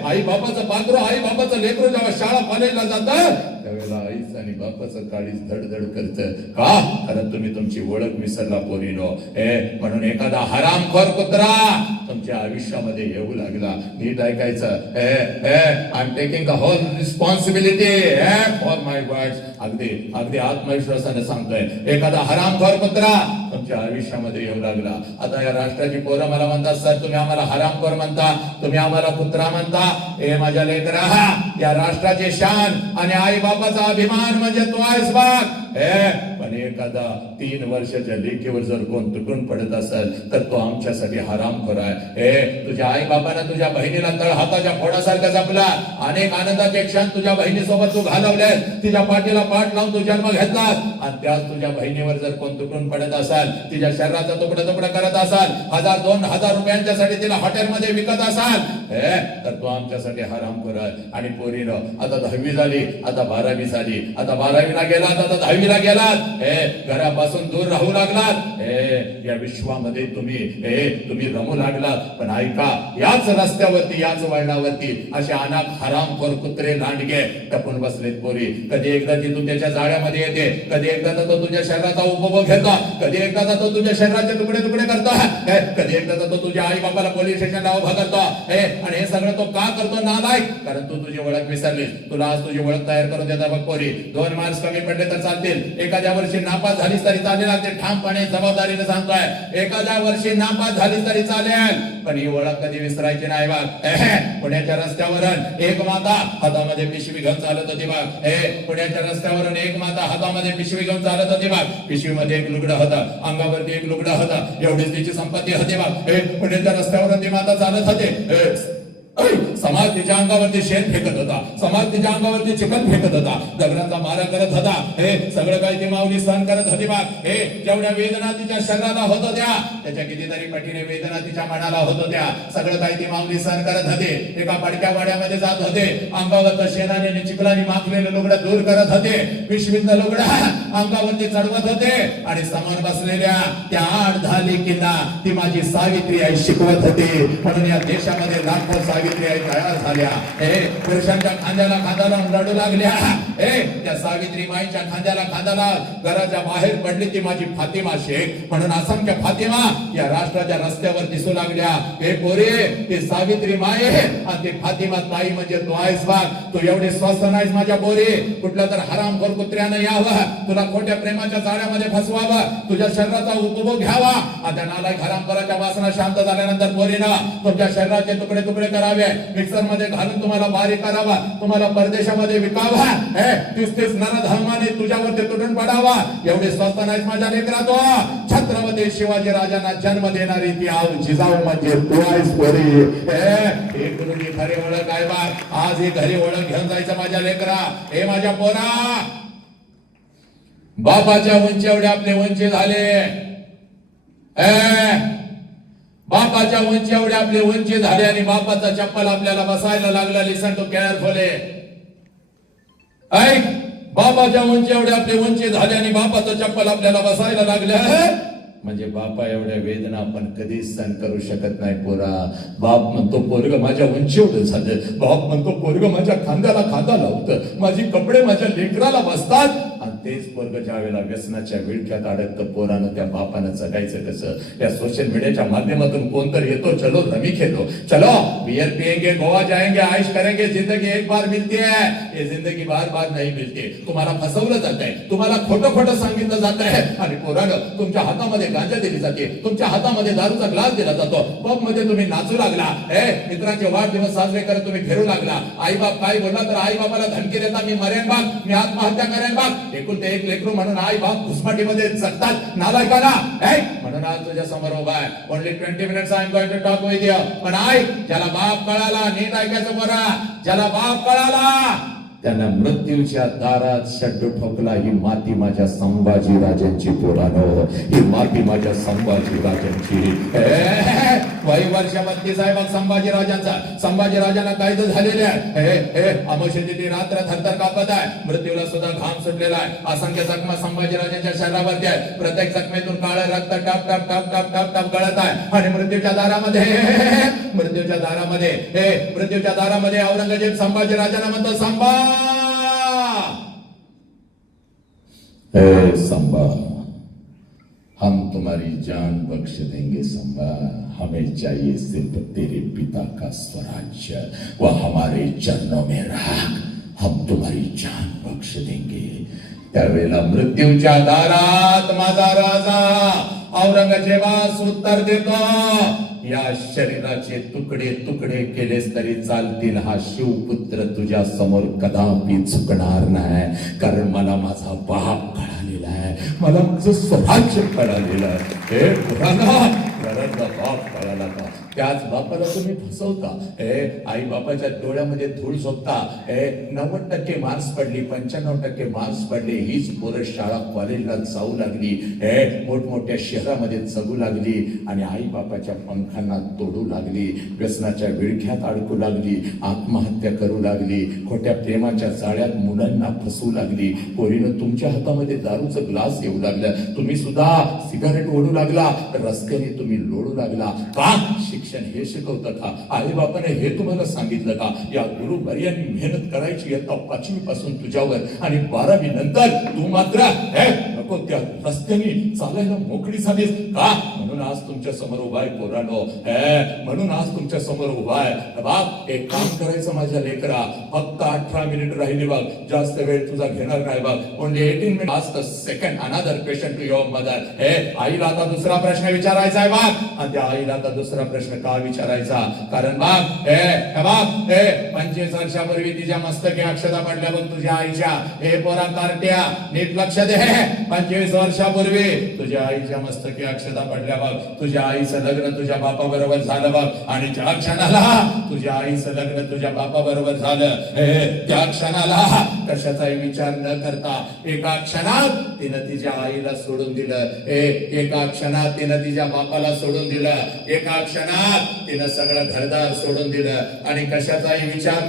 आई बापाचं पात्र आई बापाचं लेकरू जेव्हा शाळा कॉलेजला जातात त्यावेळेला आईच आणि बापाचं काळीच धडधड करत का कारण तुम्ही तुमची ओळख विसरला पोरीनो म्हणून एखादा हरामखोर कुत्रा तुमच्या आयुष्यामध्ये येऊ लागला नीट ऐकायचं I am taking the whole responsibility for my words अगदी अगदी आत्मविश्वासाने सांगतोय एखादा हरामखोर कुत्रा तुमच्या आयुष्यामध्ये येऊ लागला आता या राष्ट्राची पोरं मला म्हणतात सर तुम्ही आम्हाला हरामखोर म्हणता तुम्ही आम्हाला कुत्रा म्हणता माझ्या लेकरा या राष्ट्राचे शान आणि आई बापाचा अभिमान म्हणजे तू आहेस बाग पण एखादा 3 वर्षाच्या लेकीवर जर कोण तुटून पडत असेल तर तो आमच्यासाठी हरामखोर आहे तुझ्या आई बाबांना तुझ्या बहिणीला तळ हाताच्या फोडासारखा जपला अनेक आनंदाचे क्षण तुझ्या बहिणीसोबत तू घालवले तिच्या पाठीला पाठ लावून तू जन्म घेतलास आणि त्याच तुझ्या बहिणीवर जर कोण तुटून पडत असाल तिच्या शरीराचा तुकडा तुकडा करत असाल 1000-2000 रुपयांच्यासाठी तिला हॉटेलमध्ये विकत असाल तर तो आमच्यासाठी हरामखोर आहे आणि पोरीनं आता 10वी झाली आता 12वी झाली आता 12वीला गेलात आता 10वीला गेलात घरापासून दूर राहू लागलात या विश्वामध्ये तुम्ही रमू लागलात पण ऐका याच रस्त्यावरती याच वळणावरती असे अनाथ हरामखोर कुत्रे लांडगे टपून बसलेत पोरी कधी एकदा ती तू त्याच्या जाळ्यामध्ये येते कधी एकदा तो तुझ्या शरीराचा उपभोग घेतो कधी एकदा तो तुझ्या शरीराचे तुकडे तुकडे करतो कधी एकदा तो तुझ्या आई बाबाला पोलीस स्टेशनला उभा करतो आणि हे सगळं तो का करतो नालायक कारण तू तुझी ओळख विसरलीस तुला आज तुझी ओळख तयार करून देता बघ पोरी 2 मार्क्स कमी पडले तर चालतील एखाद्या वर्षी नापास झालीस तरी चालेल ते ठामपणे जबाबदारीने सांगतोय एखाद्या वर्षी नापास झालीस तरी चालेल पण ही ओळख कधी विसरायची नाही बघ पुण्याच्या रस्त्यावरून एक माता हातामध्ये पिशवी घेऊन चालत होती बघ पुण्याच्या रस्त्यावरून एक माता हातामध्ये पिशवी घेऊन चालत होती बघ पिशवीमध्ये एक लुगडं होतं अंगावरती एक लुगडं होतं एवढीच तिची संपत्ती होती बघ पुण्याच्या रस्त्यावरून ती माता चालत होते समाज तिच्या अंगावरती शेण फेकत होता समाज तिच्या अंगावरती चिखल फेकत होता दगडांचा मारा करत होता सगळं काही ती माऊली सहन करत होती बघ जेवढ्या वेदना तिच्या शरीराला होत होत्या त्याच्या कितीतरी पटीने वेदना तिच्या मनाला होत होत्या सगळं काही ती माऊली सहन करत होते एका पडक्या वाड्यामध्ये जात होते अंगावर शेणाने चिखलाने माखलेलं लुगडं दूर करत होते पिशवीतलं लुगडं अंगावरती चढवत होते आणि समोर बसलेल्या त्या 8-10 लेकींना ती माझी सावित्री आई शिकवत होती म्हणून या देशामध्ये लाखो सावित्री आई तयार झाल्या पुरुषांच्या खांद्याला खांदा लावून रडू लागल्या त्या सावित्री माईच्या खांद्याला खांदा घराच्या बाहेर पडली ती माझी फातिमा शेख म्हणून असंख्य फातिमा या राष्ट्राच्या रस्त्यावर दिसू लागल्या पोरे ती सावित्री माई आणि ती फातिमा ताई म्हणजे तू आहेस बघ तू एवढे स्वस्त नाहीस माझ्या पोरी कुठल्या तर हरामखोर कुत्र्यानं यावं तुला खोट्या प्रेमाच्या जाळ्यामध्ये फसवावं तुझ्या शरीराचा उपभोग घ्यावा आता नालायक हरामखोराच्या वासना शांत झाल्यानंतर पोरीनं तुमच्या शरीराचे तुकडे तुकडे करावे मिक्सर मध्ये घालून तुम्हाला बारीक करावा तुम्हाला परदेशामध्ये विकावा 30 नरधर्माने तुझ्यावरती तुटून पडावा एवढे स्वस्त नाहीस माझ्या लेकरा तो छत्रपती शिवाजी राजांना जन्म देणारी ती आऊ जिजाऊ म्हणजे तू आहेस पोरी हे गुरुजी खरी ओळख आहे बा आज ही घरी ओळख घेऊन जायचं माझ्या लेकरा हे माझ्या पोरा बापाच्या उंची एवढे आपले उंची झाले बापाच्या उंची एवढे आपले उंची झाले आणि बापाचा चप्पल आपल्याला बसायला लागला लिसन टू केअरफुली ऐक बापाच्या उंची एवढे आपले उंची झाले आणि बापाचं चप्पल आपल्याला बसायला लागलं म्हणजे बापा एवढ्या वेदना आपण कधीच सहन करू शकत नाही पोरा बाप म्हणतो पोरग माझ्या उंची एवढं झालं बाप म्हणतो पोरग माझ्या खांद्याला खांदा लावतं माझी कपडे माझ्या लेकराला बसतात आणि तेच पोरग ज्या वेळेला व्यसनाच्या विळख्यात अडकतं पोरानं त्या बापानं जगायचं कसं या सोशल मीडियाच्या माध्यमातून कोणतरी येतो चलो रमी खेलो चलो बियर पिएंगे गोवा जाएंगे आयश करेंगे जिंदगी एक बार मिलती है ये जिंदगी बार बार नहीं मिलती तुम्हाला फसवलं जात आहे तुम्हाला खोटं खोटं सांगितलं जात आहे आणि पोरानं तुमच्या हातामध्ये गांजा दिली जाते तुमच्या हातामध्ये दारूचा ग्लास दिला जातो पब मध्ये तुम्ही नाचू लागला मित्रांचे वाढदिवस साजरे करत तुम्ही फिरू लागला आई बाप काय बोलला तर आई बाबाला धमकी देता मी मरेन बाग मी आत्महत्या करेन बाग एकूण ते एक लेकरू म्हणून आई बाप घुसमाटीमध्ये जगतात नालायकाला म्हणून आज तुझ्या समोर उभा आहे only 20 minutes I am going to talk with you पण आई ज्याला बाप कळाला नीट ऐकायचं बरा ज्याला बाप कळाला त्यांना मृत्यूच्या दारात शड्डू ठोकला ही माती माझ्या संभाजी राजांची पोरानो ही माती माझ्या संभाजी राजांची वय वर्ष 32 आहे मग संभाजीराजांचा. संभाजीराजांना काय तर झालेले आहे. अमोशेची रात्र थरथर कापत आहे. मृत्यूला सुद्धा घाम सुटलेला आहे. असंख्य जखमा संभाजीराजांच्या शरीरावरती आहे. प्रत्येक जखमेतून काळं रक्त टप टप टप टप टप टप गळत आहे. आणि मृत्यूच्या दारामध्ये औरंगजेब संभाजीराजांना म्हणतो, संभा, हम तुम्हारी जान बख्श देंगे संभा, हमें चाहिए सिर्फ तेरे पिता का स्वराज्य, वह हमारे चरणों में राख, हम तुम्हारी जान बख्श देंगे. त्यावेळेला मृत्यूच्या दारात माझा राजा औरंगजेबास उत्तर देतो, या शरीराचे तुकडे तुकडे केलेस तरी चालतील, हा शिवपुत्र तुझ्या समोर कदापि झुकणार नाही. कारण मला माझा बाप कळालेला आहे, मला माझं स्वराज्य कळालेलं आहे. हे घराचा बाप कळाला का? त्याच बापाला तुम्ही फसवता. आई बापाच्या डोळ्यामध्ये धूळ झोपता. 90% मार्क्स पडली, 95% मार्क्स पडले. हीच पोरं शाळा कॉलेजला जाऊ लागली, मोठमोठ्या शहरामध्ये जगू लागली आणि आई बापाच्या पंखांना तोडू लागली, व्यसनाच्या विळख्यात अडकू लागली, आत्महत्या करू लागली, खोट्या प्रेमाच्या जाळ्यात मुलांना फसवू लागली. पोरीनं तुमच्या हातामध्ये दारूचं ग्लास येऊ लागलं, तुम्ही सुद्धा सिगारेट ओढू लागला, रस्त्याने तुम्ही लोळू लागला. का? शिक्षण हे शिकवतं का? आई बापाने हे तुम्हाला सांगितलं का? या गुरुवर्यांनी मेहनत करायची इयत्ता 5वी पासून तुझ्यावर आणि 12वी नंतर तू मात्र नको त्या रस्त्याने चालायला मोकळी झालीस का? म्हणून आज तुमच्या समोर उभा आहे पोरानो, म्हणून आज तुमच्या समोर उभा आहे. बाप, एक काम करायचं माझ्या लेकरा, फक्त 18 मिनिट राहिली बघ, जास्त वेळ तुझा घेणार नाही बघ. Only 18 minute. आज the second another question to your mother. आईला आता दुसरा प्रश्न विचारायचा आहे बाप. आणि त्या आईला आता दुसरा प्रश्न का विचारायचा? कारण बाप, 25 वर्षापूर्वी तिच्या मस्तकी अक्षता पडल्या बघ तुझ्या आईच्या. हे पोरा कार्ट्या, नीट लक्ष दे. 25 वर्षापूर्वी तुझ्या आईच्या मस्तकी अक्षता पडल्या बघ. तुझ्या आईचं लग्न तुझ्या बापा बरोबर झालं बघ. आणि ज्या क्षणाला तुझ्या आईचं लग्न तुझ्या बापा बरोबर झालं, त्या क्षणाला कशाचाही विचार न करता एका क्षणात तिनं तिच्या आईला सोडून दिलं. एका क्षणात तिनं तिच्या बापाला सोडून दिलं. एका क्षणात तिनं सगळं घरदार सोडून दिलं आणि कशाचाही विचार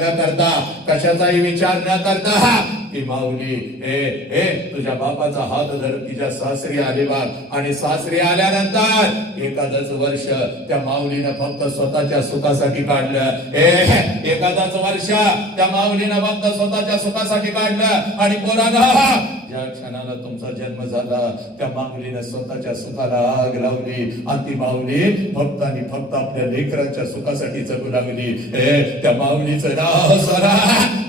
न करता ती माऊली तुझ्या बापाचा हात धरून तिच्या सासरी आली बघ. आणि सासरी आल्यानंतर एखादच वर्ष त्या माऊलीनं फक्त स्वतःच्या सुखासाठी काढलं. एखादच वर्ष त्या माऊलीनं फक्त स्वतःच्या सुखासाठी काढलं. आणि पोरांनो, ज्या क्षणाला तुमचा जन्म झाला त्या माऊलीनं स्वतःच्या सुखाला आग लावली आणि ती माऊली फक्त आणि फक्त आपल्या लेकरांच्या सुखासाठी जगू लागली. त्या माऊलीचं नाव स्वरा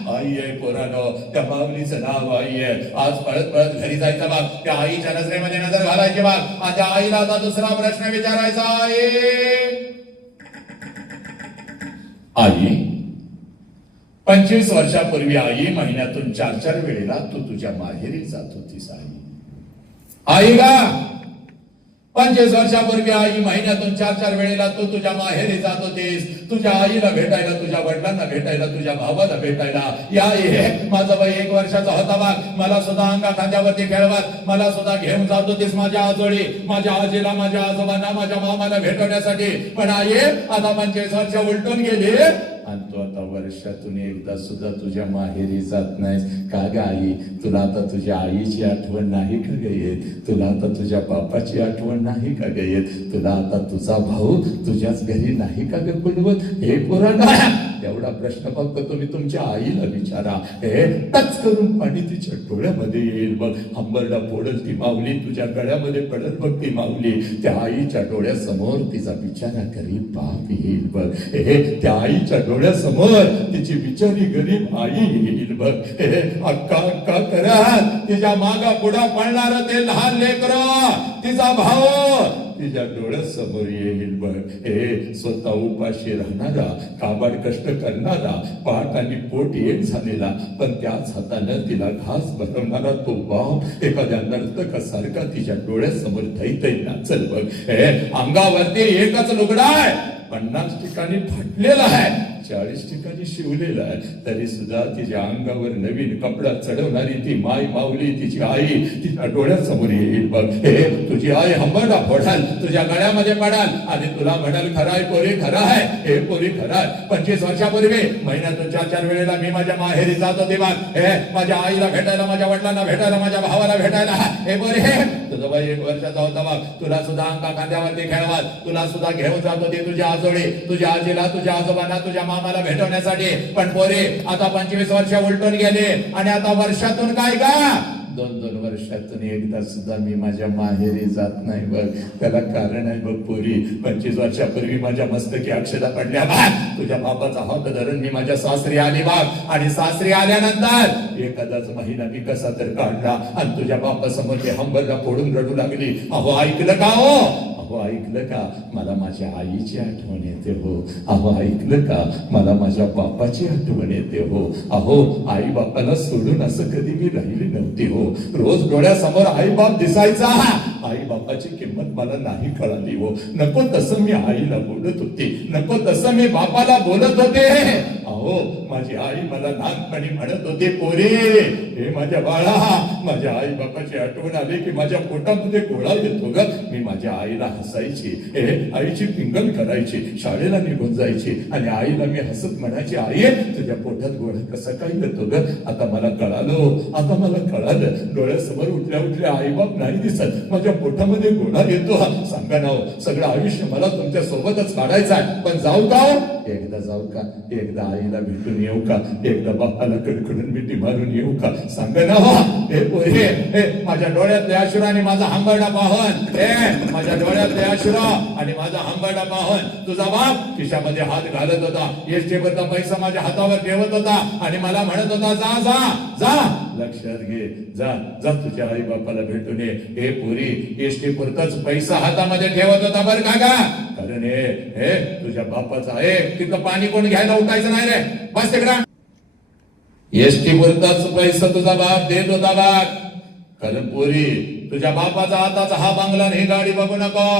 आई आहे पोरानो, त्या माऊलीचं नाव आई आहे. आज पळत पळत घरी जायचं बाग, त्या आईच्या नजरेमध्ये नजर घालायची बाग. आणि त्या आईला आता दुसरा प्रश्न विचारायचा. आई 25 वर्षापूर्वी आई महिन्यातून 4 वेळेला तू तुझ्या माहेरी जात होतीस. आई का 25 वर्षापूर्वी आई महिन्यातून 4 वेळेला तू तुझ्या माहेरी जात होतीस. तुझ्या आईला भेटायला, तुझ्या वडिलांना भेटायला, तुझ्या भावाला भेटायला. या माझा वय 1 वर्षाचा होता बाग, मला सुद्धा अंगा खांद्यावरती खेळवत मला सुद्धा घेऊन जात होतीस माझ्या आजोळी, माझ्या आजीला, माझ्या आजोबांना, माझ्या मामाला भेटवण्यासाठी. पण आई आता 25 वर्ष उलटून गेली आणि तू आता वर्षातून एकदा सुद्धा तुझ्या माहेरी जात नाहीस. का ग आई, तुला आता तुझ्या आईची आठवण नाही का ग येत? तुला आता तुझ्या बापाची आठवण नाही का ग येत? तुला आता तुझा भाऊ तुझ्याच घरी नाही का ग बोलवत? हे पोरांनो, एवढा प्रश्न फक्त तुम्ही तुमच्या आईला विचारा. टच करून पाणी तिच्या डोळ्यामध्ये येईल बघ. हंबरडा फोडल ती माऊली, तुझ्या गळ्यामध्ये पडत बघ ती माऊली. त्या आईच्या डोळ्यासमोर तिचा बिचारा गरीब बाप येईल बघ. त्या आईच्या डोळ्यासमोर तिची बिचारी गरीब आई येईल बघ. अक्का अक्का करत तिच्या मागा पुढा पळणार ते लहान लेकरं, तिचा भाऊ तिच्या डोळ्यासमोर येईल बघ. स्वतः उपाशी राहणारा, काबाड कष्ट करणारा, पाठ आणि पोट एक झालेला, पण त्याच हातानं तिला घास बनवणारा तो बाप एखाद्या नर्तकासारखा तिच्या डोळ्यासमोर थैथै नाचल बघ. अंगावरती एकच लुगडा आहे, 50 ठिकाणी फाटलेला आहे. 40 ठिकाणी शिवलेला आहे, तरी सुद्धा तिच्या अंगावर नवीन कपडा चढवणारी ती माय माऊली, तिची आई तिच्या डोळ्यासमोर येईल बघ. हे तुझी आई हंबरडा फोडाल, तुझ्या गळ्यामध्ये पडाल आणि तुला म्हणाल खरं आहे पोरी, खरं आहे हे पोरी, खरं आहे. 25 वर्षापूर्वी महिन्यातून 4-4 वेळेला मी माझ्या माहेरी जात होते बघ. हे माझ्या आईला भेटायला, माझ्या वडिलांना भेटायला, माझ्या भावाला भेटायला. हे पोरी, तुझं बाई 1 वर्षाचा होता बघ, तुला सुद्धा अंका खांद्यावरती खेळवाल, तुला सुद्धा घेऊन जात होती तुझ्या आजोळी, तुझ्या आजीला, तुझ्या आजोबांना, तुझ्या मामाला भेटवण्यासाठी. पण पोरी आता 25 वर्ष उलटून गेले आणि आता वर्षातून काय का 2-2 वर्षातून एकदा सुद्धा मी माझ्या माहेरी जात नाही बघ. त्याला कारण आहे बघ पोरी, 25 वर्षापूर्वी माझ्या मस्तकी अक्षता पडल्या बघ. तुझ्या बापाचा हात धरून मी माझ्या सासरी आली बघ, आणि सासरी आल्यानंतर एखादाच महिना मी कसा तर काढला आणि तुझ्या बापासमोर ते हंबरला फोडून रडू लागली. अहो ऐकलं का हो, अहो ऐकलं का, मला माझ्या आईची आठवण येते हो. अहो ऐकलं का, मला माझ्या बापाची आठवण येते हो. अहो आई बापाला सोडून असं कधी मी राहिली नव्हती हो. रोज डोळ्यासमोर आई बाप दिसायचा, आई बापाची किंमत मला नाही कळाली हो. नको तसं मी आईला बोलत होते, नको तसं मी बापाला बोलत होते. अहो माझी आई मला लहानपणी म्हणत होती, पोरी हे माझ्या बाळा, माझ्या आई बापाची आठवण आली की माझ्या पोटामध्ये गोळा येतो ग. मी माझ्या आईला हसायची, आईची पिंगल करायची, शाळेला निघून जायची आणि आईला मी हसत म्हणायची, आई तुझ्या पोटात गोळा कसा काय येतो ग. आता मला कळालं, आता मला कळालं. डोळ्यासमोर उठल्या उठल्या आईबाप नाही दिसत, माझ्या पोटामध्ये गोळा येतो. सांगा ना, सगळं आयुष्य मला तुमच्या सोबतच काढायचं आहे, पण जाऊ का, एकदा जाऊ का, एकदा आईला भेटून येऊ का, एकदा बापाला कडकडून मिठी मारून येऊ का, सांगा ना हो. हे पोरी, माझ्या डोळ्यातले अश्रू आणि माझा हंबरडा पाहून, माझ्या डोळ्यातले अश्रू आणि माझा हंबरडा पाहून तुझा बाप खिशामध्ये हात घालत होता, एसटी वरचा पैसा माझ्या हातावर ठेवत होता आणि मला म्हणत होता, जा जा जा, लक्षात घे, जा जा तुझ्या आई बापाला भेटून ये. हे पोरी, एसटी पुरताच पैसा हातामध्ये ठेवत होता बरं का, कारण हे तुझ्या बापाचा तिथं पाणी कोण घ्यायला उठायचं नाही रे, बस तिकडं. एसटी पुरताच पैसा तुझा बाप देत होता बघ. कारण पोरी, तुझ्या बापाचा आताचा हा बंगला आणि ही गाडी बघू नको.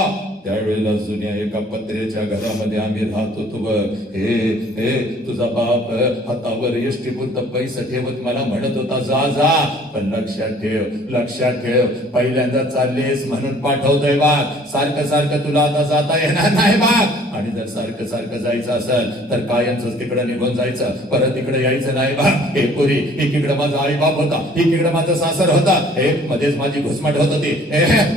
त्यावेळेला जुन्या एका पत्र्याच्या घरामध्ये आम्ही राहत होतो बघ. हे तुझा बाप हातावर एसटी पुरता पैसा ठेवत मला म्हणत होता, जा जा, पण लक्षात ठेव, लक्षात ठेव, पहिल्यांदा चाललेस म्हणून पाठवतोय बाग, सारखं सारखं तुला आता जाता येणार नाही बाग. आणि जर सारखं सारखं जायचं असेल तर कायमच तिकडे निघून जायचं, परत तिकडे यायचं नाही बाग. हे पोरी, एकीकडे माझा आई बाप होता, एकीकडे माझा सासर होता, मध्येच माझी घुसमट होत होती.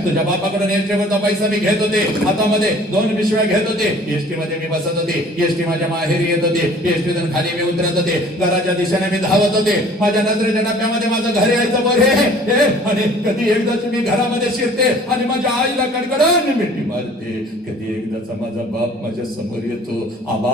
तुझ्या बापाकडून एसटीवरचा पैसा मी घेत होते, हातामध्ये 2 पिशव्या घेत होते, एसटी मध्ये मी बसत होते, एसटी माझ्या माहेरी येत होते, एसटीतून खाली मी उतरत होते, घराच्या दिशेने मी धावत होते. माझ्या नजरेच्या डब्यामध्ये माझं घर यायचं बरे, आणि कधी एकदाच मी घरामध्ये शिरते आणि माझ्या आईला कडकडून मिठी मारते. कधी एकदाचा माझा बाप माझ्या समोर येतो, आबा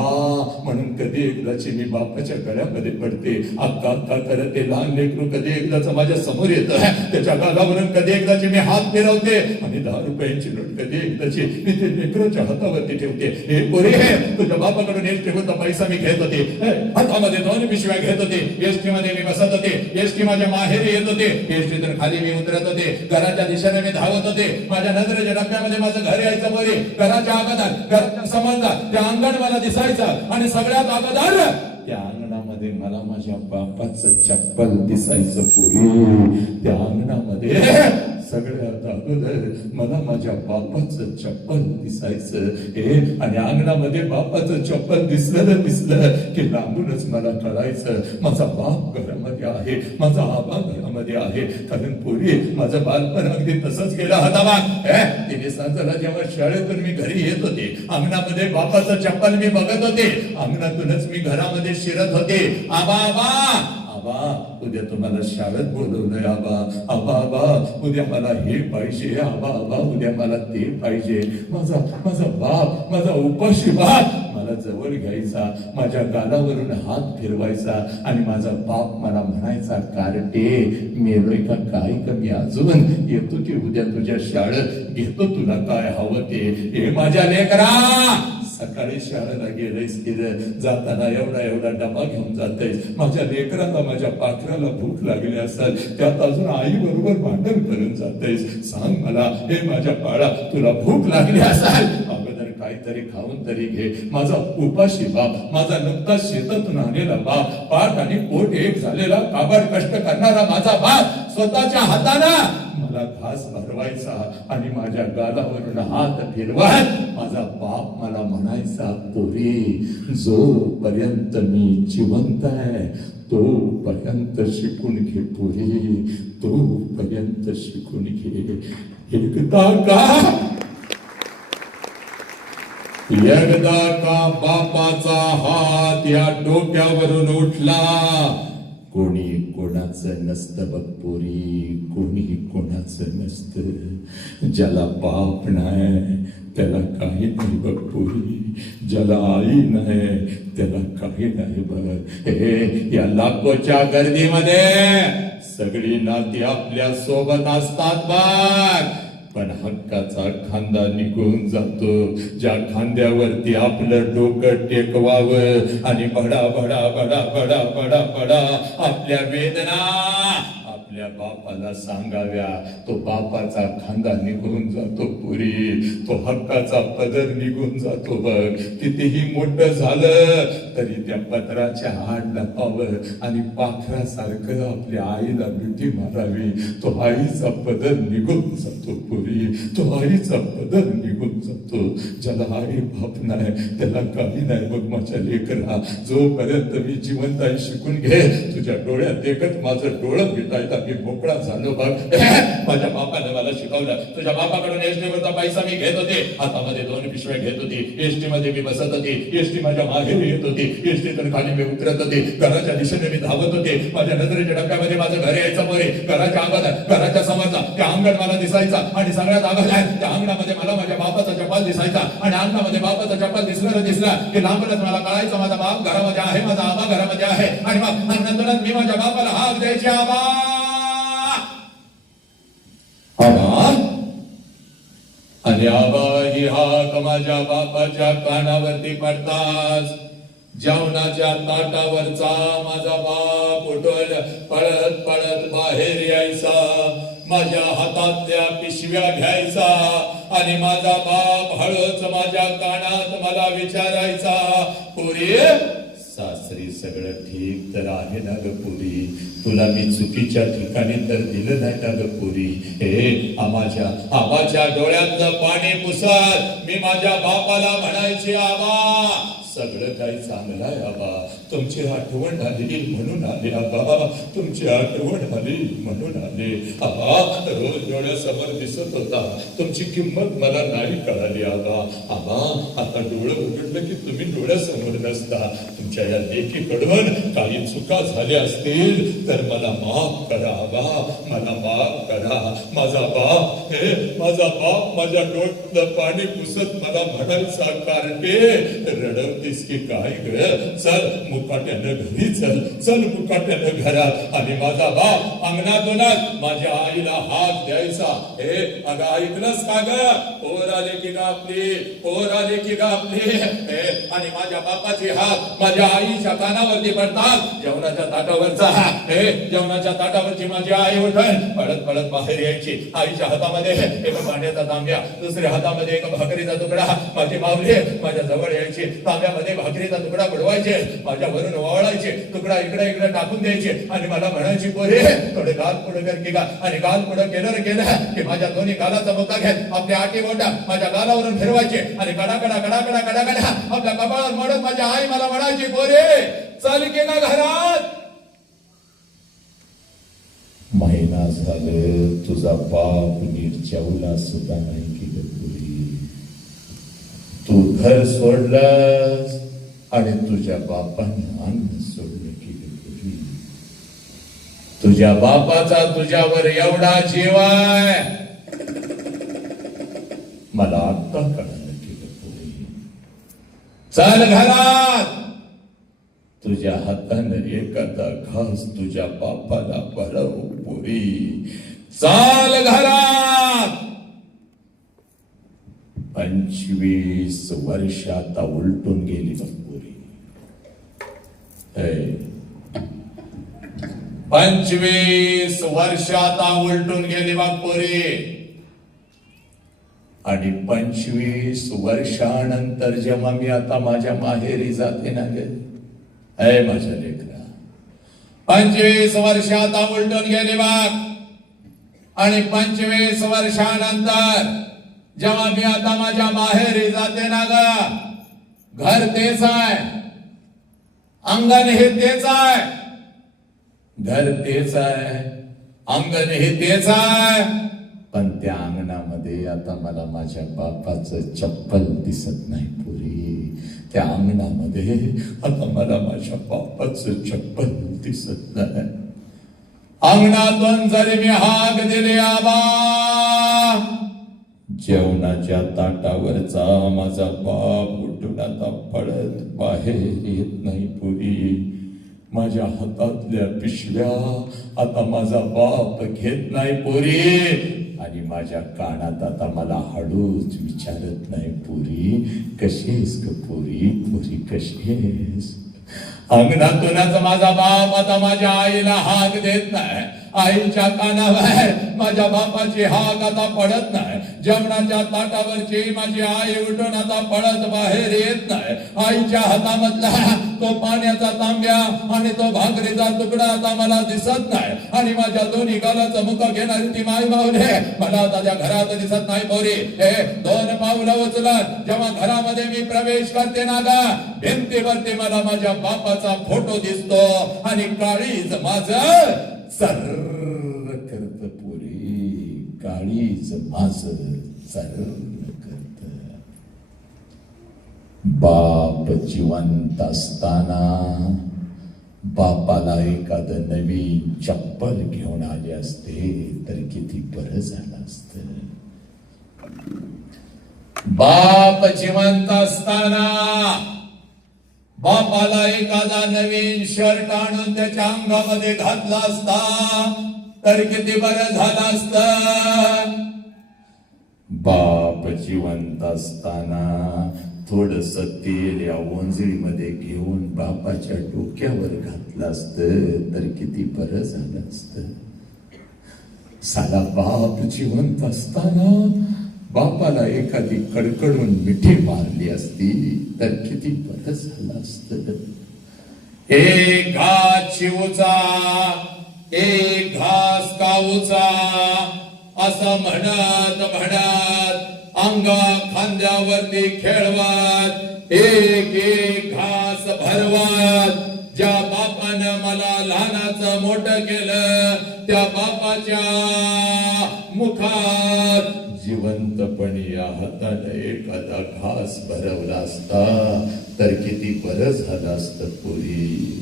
म्हणून कधी एकदाची मी बापाच्या गळ्यामध्ये पडते. अक्का अक्का करत ते लहान लेकरू कधी एकदाच माझ्या समोर येतं, त्याच्या गालावरून कधी एकदाची मी हात फिरवते आणि 10 रुपयांची नोट कधी एकदाची मी ते लेकराच्या हातावरती ठेवते. हे पोरी, तुझ्या बापाकडून एसटीवरचा पैसा मी घेत होते, हातामध्ये 2 पिशव्या घेत होते, एसटी मध्ये मी बसत होते, एसटी माझ्या माहेरी येत होते, एसटीतून खाली मी उतरत होते, घराच्या दिशेने मी धावत होते. माझ्या नजरेच्या डब्यामध्ये माझं घर यायचं बरे, घराच्या अगोदर, घराच्या समोर त्या अंगण मला दिसायचं आणि सगळ्यात अगोदर त्या अंगणामध्ये मला माझ्या बापाचं चप्पल दिसायचं. पोरी, त्या अंगणामध्ये सगळ्यात अगोदर मला माझ्या बापाचं चप्पल दिसायचं. आणि अंगणामध्ये बापाचं चप्पल दिसलं की लांबूनच मला कळायचं माझा बाप घरामध्ये आहे, माझा आबा घरामध्ये आहे. कारण पोरी, माझं बालपण अगदी तसंच गेलं होता बा. 3 सांजाला जेव्हा शाळेतून मी घरी येत होते, अंगणामध्ये बापाचं चप्पल मी बघत होते, अंगणातूनच मी घरामध्ये शिरत होते. आबा आबा आबा, उद्या तुम्हाला शाळेत बोलवलंय आबा, आबा आबा, उद्या मला हे पाहिजे, आबा आबा, उद्या मला ते पाहिजे. माझा बाप, माझा उपाशी बाप मला जवळ घ्यायचा, माझ्या गालावरून हात फिरवायचा आणि माझा बाप मला म्हणायचा, कार्टे मेलोय का काय कमी अजून, येतो की उद्या तुझ्या शाळेत, घेतो तुला काय हवं ते. हे माझ्या लेकरा, सकाळी शाळेला गेलेस की जाताना एवढा डबा घेऊन जातेस, माझ्या लेकराला, माझ्या पाखराला भूक लागली असेल, त्यात अजून आई बरोबर भांडण करून जातेस. सांग मला, हे माझ्या बाळा, तुला भूक लागली असेल, अगोदर काय काहीतरी खाऊन तरी घे. माझा उपाशी बाप, माझा नुकताच शेतातून आलेला बाप, पाठ आणि पोट एक झालेला काबाड कष्ट करणारा माझा बाप स्वतःच्या हातानं मला घास भरवायचा आणि माझ्या गालावरून हात फिरवत माझा बाप मला म्हणायचा, पोरी जोपर्यंत मी जिवंत आहे तोपर्यंत शिकून घे पोरी, तोपर्यंत शिकून घे. एकदा का बापाचा हात या डोक्यावरून उठला, कोणी कोणाचं नसतं बघ पोरी, कोणी कोणाचं नसतं. ज्याला बाप नाही त्याला काही नाही बघ पोरी, ज्याला आई नाही त्याला काही नाही बघ. हे या लाखोच्या गर्दीमध्ये सगळी नाती आपल्या सोबत असतात बघ, पण हक्काचा खांदा निघून जातो. ज्या खांद्यावरती आपलं डोकं टेकवावं आणि बडा बडा बडा बडा बडा बडा आपल्या वेदना आपल्या बापाला सांगाव्या, तो बापाचा खांदा निघून जातो पुरी, तो हक्काचा पदर निघून जातो बघ. कितीही मोठं झालं तरी त्या पदराच्या आड लपावं आणि पाखरासारखं आपल्या आईला मिठी मारावी. तो आईचा पदर निघून जातो पुरी, तो आईचा पदर निघून जातो. ज्याला आई बाप नाही त्याला काही नाही बघ माझ्या लेकरा. जोपर्यंत मी जिवंत आहे शिकून घे. तुझ्या डोळ्यात देखत माझं डोळं भेटायला मी मोकळा झालो बघ. माझ्या बापाने मला शिकवलं. तुझ्या बापाकडून एसटी वरचा पैसा मी घेत होते, हातामध्ये 2 पिशव्या घेत होती, एसटी मध्ये मी बसत होती, एसटी माझ्या माहेरी येत होती, एसटीतून खाली मी उतरत होते, घराच्या दिशेने मी धावत होते. माझ्या नजरेच्या डब्यामध्ये माझं घर यायचं मोरे, घराच्या अगोदर घराच्या समोरचा त्या अंगण मला दिसायचा आणि सगळ्यात अगोदर त्या अंगणामध्ये मला माझ्या बापाचा चप्पल दिसायचा आणि अंगणामध्ये बापाचा चप्पल दिसला की लांबच मला कळायचं माझा बाप घरामध्ये आहे, माझा आबा घरामध्ये आहे. आणि मग अंगणातूनच मी माझ्या बापाला हाक द्यायचे, आबा आबा. आणि आबा ही हाक माझ्या बापाच्या कानावरती पडताच जेवणाच्या ताटावरचा माझा बाप उठून पळत पळत बाहेर यायचा, माझ्या हातातल्या पिशव्या घ्यायचा आणि माझा बाप हळूच माझ्या कानात मला विचारायचा, पुरी सासरी सगळं ठीक तर आहे ना ग पुरी, तुला मी चुकीच्या ठिकाणी तर दिलं नाही ना ग पुरी. हे माझ्या आबाच्या डोळ्यातलं पाणी पुसत मी माझ्या बापाला म्हणायचे, आबा सगळं काही चांगलं आहे आबा, तुमची आठवण आली म्हणून आले आबा, तुमची आठवण आली म्हणून आले आबा. रोज डोळ्यासमोर दिसत होता, तुमची किंमत मला नाही कळाली आबा. आबा आता डोळं उघडलं की तुम्ही डोळ्यासमोर नसता. तुमच्या या लेकीकडून काही चुका झाल्या असतील तर मला माफ करा आबा, मला माफ करा. माझा बाप माझा बाप माझ्या डोळ्यातलं पाणी पुसत मला म्हणायचा, कारटे रडवतीस की काय ग, चल मुकाट्यानं घरी चल, चल मुकाट्यानं घरात. आणि माझा बाप अंगणातूनच माझ्या आईला हात द्यायचा, हे अगं ऐकलंस का ग, पोर आले की आपली, पोर आले की आपली. आणि माझ्या बापाचे हात माझ्या आईच्या कानावरती पडतात. जेवणाच्या ताटावरचा जेवणाच्या ताटावरची माझी आई उठून पळत पळत बाहेर यायची. आईच्या हातामध्ये एक पाण्याचा तांब्या, दुसऱ्या हातामध्ये एक भाकरीचा तुकडा. माझी माऊली माझ्या जवळ यायची, तांब्यामध्ये भाकरीचा तुकडा बुडवायचे, माझ्या वरून ओवाळायचे, तुकडा इकडे इकडे टाकून द्यायचे आणि मला म्हणायची, पोरे थोडे गाल पुढे कर की गा. आणि गाल पुढे केलं की माझ्या दोन्ही गालाचा बोटा घेत आपल्या आटी बोटा माझ्या गालावरून फिरवायचे आणि कडाकडा कडाकडा कडाकडा आपल्या कपाळात मोडत माझ्या आई मला म्हणायची, पोरे चल की ना घरात. महिना झालं तुझा बाप नीट जेवला सुद्धा नाही की ग पुरी. तू घर सोडलास आणि तुझ्या बापाने अन्न सोडलं की ग पुरी. तुझ्या बापाचा तुझ्यावर एवढा जीव आहे मला आत्ता कळालं की ग पुरी. चल घरात, तुझ्या हातानं एखादा घास तुझ्या बापाला भरव पुरी. चाल घरात. 25 वर्ष आता उलटून गेली बघ पुरी. 25 वर्ष आता उलटून गेली बघ पुरी. आणि 25 वर्षानंतर जेव्हा मी आता माझ्या माहेरी जाते ना गे, ऐ माझ्या लेकरा, 25 वर्ष आता उलटून गेली बाग आणि 25 वर्षानंतर जेव्हा मी आता माझ्या माहेरी जाते ना ग, घर तेच आहे, अंगण हे तेच आहे, घर तेच आहे, अंगण हे तेच आहे, पण त्या अंगणामध्ये आता मला माझ्या बापाचं चप्पल दिसत नाही पुरी. त्या अंगणामध्ये आता मला माझ्या बापाचं चप्पल दिसत नाही. अंगणातून जरी मी हाक दिली आबा, जेवणाच्या ताटावरचा माझा बाप उठून आता पळत बाहेर येत नाही पुरी. माझ्या हातातल्या पिशव्या आता माझा बाप घेत नाही पुरी. आणि माझ्या कानात आता मला हळूच विचारत नाही पुरी, कशीस ग पुरी, पुरी कशीस. अंगणातूनच माझा बाप आता माझ्या आईला हाक देत नाही. आईच्या कानावर माझ्या बापाची हाक आता पडत नाही. जेवणाच्या ताटावरची माझी आई उठून आता पळत बाहेर येत नाही. आईच्या हातामधला तो पाण्याचा तांब्या आणि तो भाकरीचा तुकडा आता मला दिसत नाही. आणि माझ्या दोन्ही गालाचं मुख घेणारी ती माई माऊले मला आता त्या घरात दिसत नाही पोरी. हे 2 पावलं उचलत जेव्हा घरामध्ये मी प्रवेश करते ना गा, भिंतीवरती मला माझ्या बापाचा फोटो दिसतो आणि काळीज माझं सर्र करत पुरी, काळीच माझ सर्र करत. बाप जिवंत असताना बापाला एखादं नवीन चप्पल घेऊन आले असते तर किती बरं झालं असत. बाप जिवंत असताना बापाला एखादा नवीन शर्ट आणून त्याच्या अंगामध्ये घातला असता तर किती बरं झालं असत. बाप जिवंत असताना थोडस तेल या ओंजळीमध्ये घेऊन बापाच्या डोक्यावर घातलं असतं तर किती बरं झालं असत. साला बाप जिवंत असताना बापाला एखादी कडकडून मिठी मारली असती तर किती बरं झालं असत. एक घास शिवचा, एक घास काऊचा असं म्हणत म्हणत अंगा खांद्यावरती खेळवत एक एक घास भरवत ज्या बापानं मला लहानाचं मोठं केलं त्या बापाच्या मुखात जिवंतपणी या हाताने एखादा घास भरवला असता तर किती बरं झालं असतं पुरी.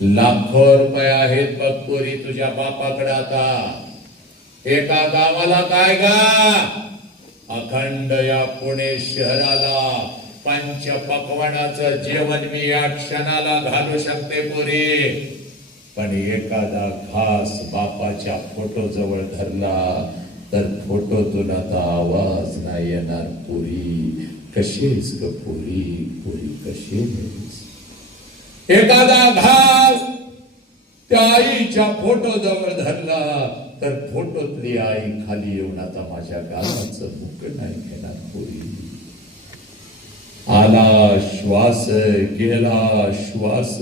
लाखो रुपये आहेत बघ पोरी तुझ्या बापाकडे आता. एका गावाला काय गा, अखंड या पुणे शहराला पंचपक्वानाचं जेवण मी या क्षणाला घालू शकते पोरी. पण एखादा घास बापाच्या फोटो जवळ धरला तर फोटो तुला तर आवाज नाही येणार पुरी. कशीस ग पुरी, पुरी कशीस. एखादा घास त्या आईच्या फोटो जवळ धरला तर फोटोतली आई खाली येऊन आता माझ्या गावाचं मुख नाही घेणार पुरी. आला श्वास गेला श्वास,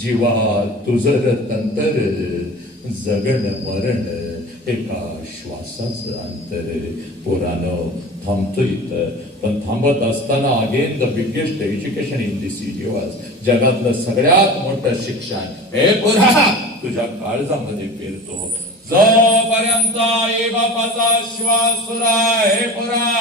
जीवा तुझर तंतर, जगण मरण एका श्वासाचं अंतर. पोरानं थांबतो इथं, पण थांबत असताना again the biggest education in this universe, जगातलं सगळ्यात मोठं शिक्षण हे पोरा तुझ्या काळजामध्ये पेरतो. जोपर्यंत आई बापाचा श्वास सुरू आहे पोरा,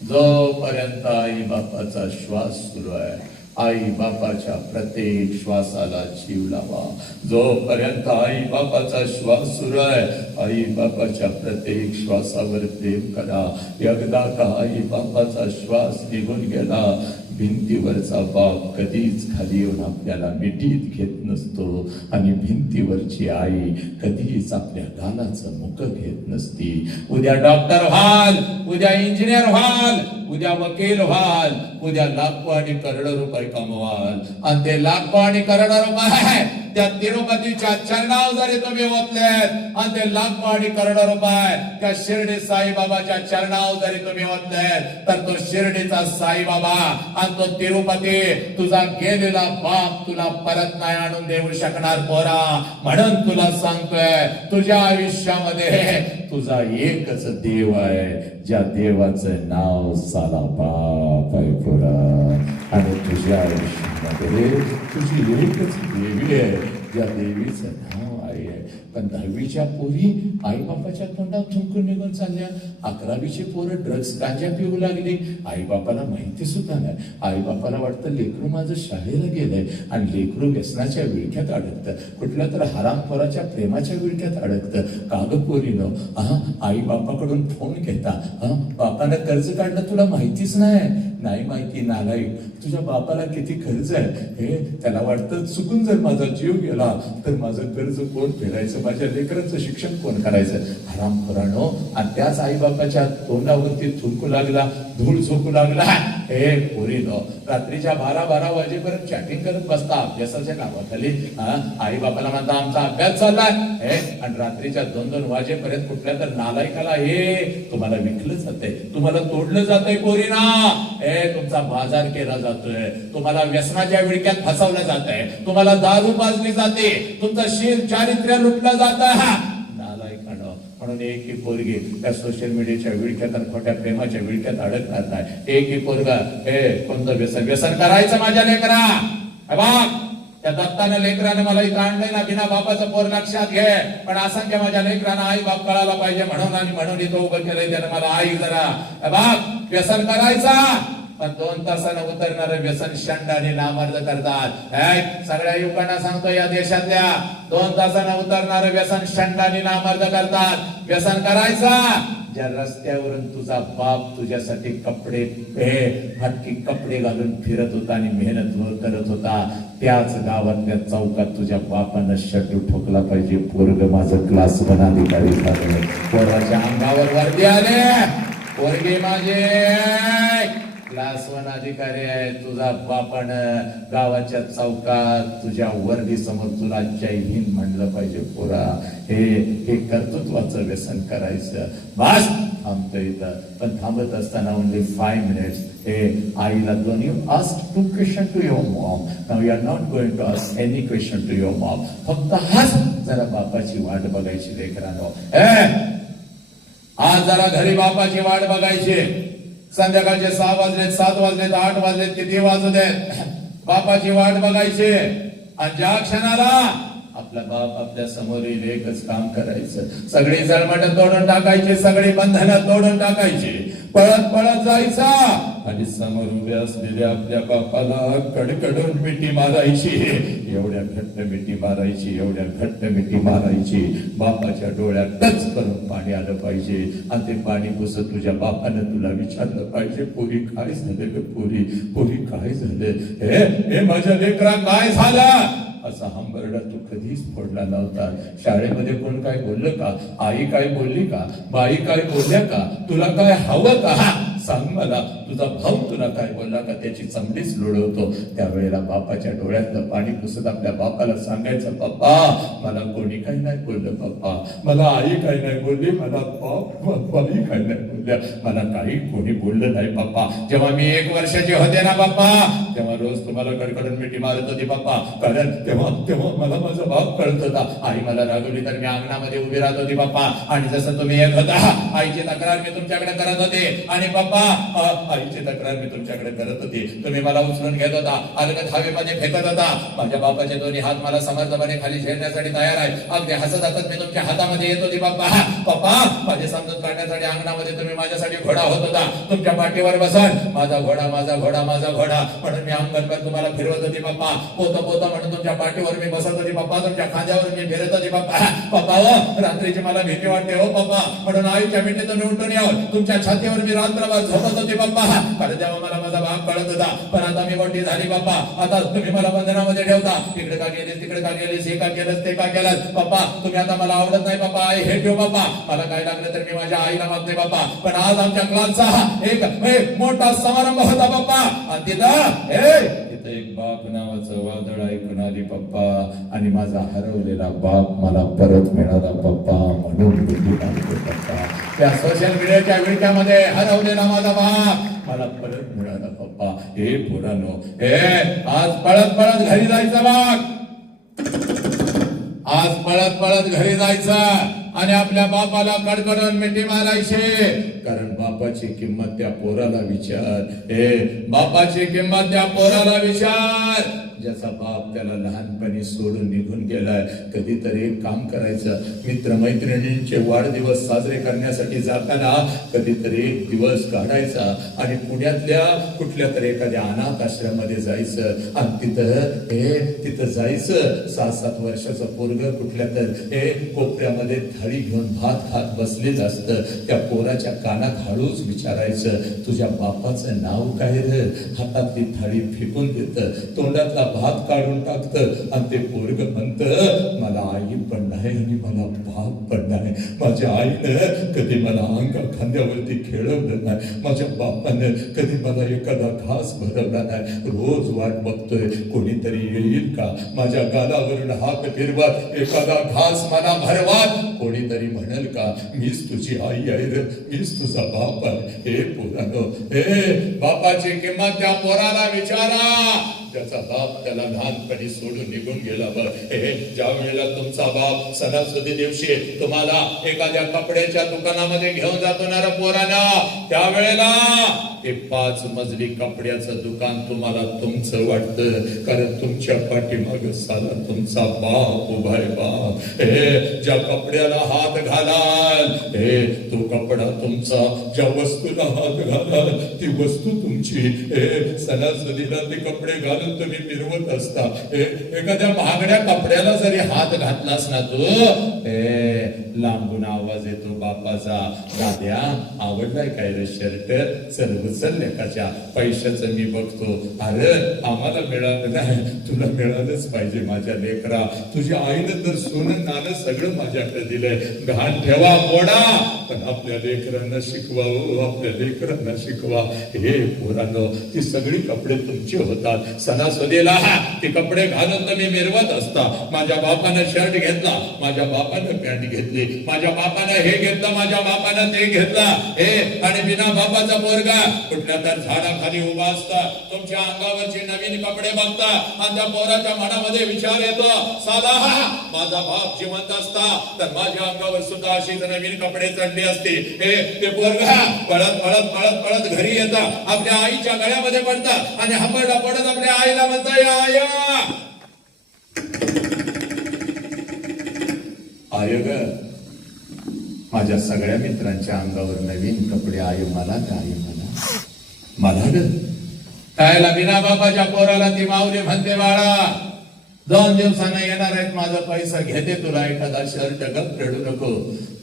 जोपर्यंत आई बापाचा श्वास सुरू आहे, आई बापाच्या प्रत्येक श्वासाला जीव लावा. जोपर्यंत आई बापाचा श्वास सुरू आहे, आई बापाच्या प्रत्येक श्वासावर प्रेम करा. एकदा का आई बापाचा श्वास निघून गेला, भिंतीवरचा बाप कधीच खाली येऊन आपल्याला मिठीत घेत नसतो आणि भिंतीवरची आई कधीच आपल्या गालाचं मुख घेत नसती. उद्या डॉक्टर व्हाल, उद्या इंजिनियर व्हाल, उद्या वकील व्हाल, उद्या लाखो आणि करोडो रुपये कमवाल आणि ते लाखो आणि करोडो रुपये त्या तिरुपतीच्या चरणावर जरी तुम्ही ओतलेत आणि ते लाखो आणि करोडो रुपये त्या शिर्डी साईबाबाच्या चरणावर जरी तुम्ही ओतलेत तर तो शिर्डीचा साईबाबा आणि तो तिरुपती तुझा गेलेला बाप तुला परत नाही आणून देऊ शकणार पोरा. म्हणून तुला सांगतोय तुझ्या आयुष्यामध्ये तुझा एकच देव आहे, ज्या देवाचं नाव साला बाप आहे पोरा. आणि तुझ्या आयुष्यामध्ये तुझी एकच देवी आहे, ज्या देवीचं नाव आई आहे. पण 10वीच्या पोरी आई बापाच्या तोंडात थुंकून निघून चालल्या. 11वीची पोरं ड्रग्स गांजा पिऊ लागली. आई बापाला माहिती सुद्धा नाही. आई बापाला वाटतं लेकरू माझं शाळेला गेलंय आणि लेकरू व्यसनाच्या विळख्यात अडकतं, कुठल्या तर हरामखोराच्या प्रेमाच्या विळख्यात अडकतं. काग पोरीनं आई बापाकडून फोन घेता, बापानं कर्ज काढलं तुला माहितीच नाही माहिती नालायक. तुझ्या बापाला किती खर्च आहे हे त्याला वाटतं. चुकून जर माझा जीव गेला तर माझं कर्ज कोण फेडायचं, माझ्या लेकरांचं शिक्षण कोण करायचं. हरामखोरानो. आणि त्याच आई बापाच्या तोंडावरती थुंकू लागला, धूळ झोकू लागला. हे पोरीनो, रात्रीच्या 12 वाजेपर्यंत चॅटिंग करत बसता अभ्यासाच्या नावाखाली. आई बापाला म्हणता आमचा अभ्यास चाललाय, आणि रात्रीच्या 2 वाजेपर्यंत कुठल्या तर नालायकाला हे तुम्हाला विकलं जातंय, तुम्हाला तोडलं जातंय पोरीना. तुमचा बाजार केला जातोय, तुम्हाला व्यसनाच्या विळक्यात फसवलं जातंय, तुम्हाला दारू पाजली जाते, तुमचं शील चारित्र्य लुटलं जातं. नालायकानं. म्हणून एक ही पोरगी त्या सोशल मीडियाच्या विळख्यात आणि खोट्या प्रेमाच्या विळख्यात अडकणार नाही. एक ही पोरगा कोणतं व्यसन करायचं माझ्या लेकरा. त्या दत्तानं लेकरानं मला इथं आणलंय ना, बिना बापाचं पोर लक्षात घे. पण असंख्य माझ्या लेकरानं आई बाप कळायला पाहिजे म्हणून इथं उभं केलंय त्यानं मला. आई जरा बाप व्यसन करायचा, पण 2 तासानं उतरणारे व्यसन शंड आणि नामर्द करतात. सगळ्या युवकांना सांगतो या देशातल्या 2 तासानं उतरणारे व्यसन शंड आणि नामर्द करतात. व्यसन करायचा. ज्या रस्त्यावरून तुझा बाप तुझ्यासाठी कपडे हटकी कपडे घालून फिरत होता आणि मेहनत करत होता, त्याच गावातल्या चौकात तुझ्या बापानं शटू ठोकला पाहिजे. पोरग माझं क्लास वन अधिकारी झालं, पोराच्या अंगावर वर्दी आले, पोरगे माझे क्लास वन अधिकारी आहे. तुझा बापानं गावाच्या चौकात तुझ्या वर्दी समोर तुला जय हिंद म्हणलं पाहिजे. पोरा हे कर्तृत्वाचं व्यसन करायचं. बस थांबतो इथं. पण थांबत असताना ओनली 5 minutes आईला दोन you ask 2 questions to your mom. Now you are not going to ask any question to your mom. फक्त हाच जरा बापाची वाट बघायची लेकरांनो. आज जरा घरी बापाची वाट बघायची. संध्याकाळचे 6 वाजलेत, 7 वाजलेत, 8 वाजलेत, किती वाजू देत, बापाची वाट बघायची. आणि ज्या क्षणाला आपला बाप आपल्या समोर येईल एकच काम करायचं. सगळी जळमट तोडून टाकायची, सगळी बंधनं तोडून टाकायची, पळत पळत जायचा आणि समोर उभे असलेल्या आपल्या बापाला कडकडून मिठी मारायची. एवढ्या घट्ट मिठी मारायची, एवढ्या घट्ट मिठी मारायची. बापाच्या डोळ्यात टच करून पाणी आलं पाहिजे. आणि ते पाणी पुसत तुझ्या बापानं तुला विचारलं पाहिजे, पोरी काय झालं ग, पोरी काय झालं, हे माझ्या लेकरा काय झालं. असा हंबरडा तू कधीच फोडला नव्हता. शाळेमध्ये कोण काय बोललं का, आई काय बोलली का, बाई काय बोलल्या का, तुला काय हवं का, सांग मला. तुझा भाऊ तुला काय बोलला का, त्याची चमडीच लोळवतो. त्यावेळेला बापाच्या डोळ्यातलं पाणी पुसत आपल्या बापाला सांगायचं, पप्पा मला कोणी काही नाही बोललं, पप्पा मला आई काही नाही बोलली, मला बापाही काही नाही बोलल्या, मला काही कोणी बोललं नाही पप्पा. जेव्हा मी 1 वर्षाचे होते ना पप्पा, तेव्हा रोज तुम्हाला कडकडून मिठी मारत होती पप्पा. कारण तेव्हा मला माझा बाप कळत होता. आई मला रागवली तर मी अंगणामध्ये उभी राहत होती पप्पा. आणि जसं तुम्ही येत होता, आईची तक्रार मी तुमच्याकडे करत होते. आणि पप्पा आईची तक्रार मी तुमच्याकडे करत होती. तुम्ही मला उचलून घेत होता, अलगद हवेमध्ये फेकत होता. माझ्या बापाचे दोन्ही हात मला समर्थपणे खाली झेलण्यासाठी तयार आहे. अगदी हसत हसत मी तुमच्या हातामध्ये येत होती पप्पा. माझे समजूत काढण्यासाठी अंगणामध्ये तुम्ही माझ्यासाठी घोडा होत होता. तुमच्या पाठीवर बसन माझा घोडा, माझा घोडा, माझा घोडा म्हणून मी अंगणभर तुम्हाला फिरवत होती पप्पा. पोत म्हणून तुमच्या पाठीवर मी बसत होती पप्पा, तुमच्या खांद्यावर मी फिरत होती पप्पा. रात्रीची मला भीती वाटते हो पप्पा, म्हणून आईच्या मिठीतून उठून यावं तुमच्या छातीवर मी रात्रभर झोपत होती पप्पा. कारण तेव्हा मला माझा बाप कळत होता. पण आता मी मोठी झाली पप्पा, आता तुम्ही मला बंधनामध्ये ठेवता. इकडे का गेलीस, तिकडे का गेलीस, हे का केलंस, ते का केलंस पप्पा. तुम्ही आता मला आवडत नाही पप्पा, आई हे ठेव पप्पा. मला काय लागलं तर मी माझ्या आईला मागते पप्पा. पण आज आमच्या क्लासचा एक मोठा समारंभ होता पप्पा. आणि तिथं फक्त एक बाप नावाचं वादळ ऐकून आली पप्पा, आणि माझा हरवलेला बाप मला परत मिळाला पप्पा, म्हणून बुद्धी मागतो पप्पा. त्या सोशल मीडियाच्या विळख्यामध्ये हरवलेला माझा बाप मला परत मिळाला पप्पा. हे पोरांनो, हे आज पळत पळत घरी जायचं बाप, आज पळत पळत घरी जायचं आणि आपल्या बापाला कडकडून मिठी मारायचे. कारण बापाची किंमत त्या पोराला विचार, हे बापाची किंमत त्या पोराला विचार. ज्याचा बाप त्याला लहानपणी सोडून निघून गेलाय. कधीतरी एक काम करायचं, मित्रमैत्रिणींचे वाढदिवस साजरे करण्यासाठी जाताना कधीतरी एक दिवस काढायचा आणि पुण्यातल्या कुठल्या तरी एखाद्या अनाथ आश्रमामध्ये जायचं आणि तिथं जायचं. 6-7 वर्षाचं पोरग कुठल्या तर कोपऱ्यामध्ये थाळी घेऊन भात खात बसलेलं असतं. त्या पोराच्या कानात हळूच विचारायचं, तुझ्या बापाचं नाव काय रे? हातातली थाळी फेकून देतं, तोंडातला भात काढून टाकतं आणि ते पोरग म्हणतं, मला आई पण नाही आणि मला बाप पण नाही. माझ्या आईनं कधी मला अंगा खांद्यावरती खेळवलं नाही, माझ्या बापानं कधी मला एखादा घास भरवला नाही. रोज वाट बघतोय कोणीतरी येईल का, माझ्या गालावरून हात फिरवत एखादा घास मला भरवत कोणीतरी म्हणेल का, मीच तुझी आई आहे रे, मीच तुझा बाप आहे. हे पोरांनो, हे बापाची किंमत त्या पोराला विचारा ज्याचा बाप त्याला लहानपणी सोडून निघून गेला. ज्या वेळेला तुमचा बाप सणासुदी दिवशी तुम्हाला एखाद्या कपड्याच्या दुकानामध्ये घेऊन जातो ना पोरांना, त्यावेळेला ते 5 मजली कपड्याचं दुकान तुम्हाला तुमचं वाटतं, कारण तुमच्या पाठीमाग साला तुमचा बाप उभा आहे. बाप ज्या कपड्याला हात घालाल, तो कपडा तुमचा, ज्या वस्तूला हात घालाल ती वस्तू तुमची. सणासुदीला ते कपडे घालून तुम्ही मिरवत असता. एखाद्या महागड्या कपड्याला जरी हात घातलास ना तू, लांबून आवाज येतो बापाचा, दाद्या आवडलाय काय रे शर्ट? चल उचल लेकाच्या पैशाचं मी बघतो. अरे आम्हाला मिळालं नाही, तुला मिळालंच पाहिजे माझ्या लेकरा. तुझ्या आईनं तर सोनं नाणं सगळं माझ्याकडे दिलंय, घाण ठेवा मोडा, पण आपल्या लेकरांना शिकवा, आपल्या लेकरांना शिकवा. हे पोरांनो, ती सगळी कपडे तुमचे होतात. सणासुदीला ते कपडे घालून तुम्ही मिरवत असता. माझ्या बापानं शर्ट घेतला, माझ्या बापानं पॅन्ट घेतली, माझ्या बापानं हे घेतलं, माझ्या बापानं ते घेतलं. आणि बिना बापाचा पोरगा कुठल्या तर झाडाखाली उभा असता, तुमच्या अंगावरचे नवीन कपडे बघता आणि त्या पोराच्या मनामध्ये विचार येतो, साला माझा बाप जिवंत असता तर माझ्या अंगावर सुद्धा अशीच नवीन कपडे चढले असते. ते पोरगा पळत पळत पळत पळत घरी येता, आपल्या आईच्या गळ्यामध्ये पडता आणि हंबरडा पडत आपल्या आईला म्हणता, आया आय ग, माझ्या सगळ्या मित्रांच्या अंगावर नवीन कपडे, आई मला का, आई मला ग. कायला बिना बापाच्या पोराला ती माऊली म्हणते, बाळा 2 दिवसांना येणार आहेत, माझा पैसा घेते तुला एखादा शर्ट, गप रडू नको.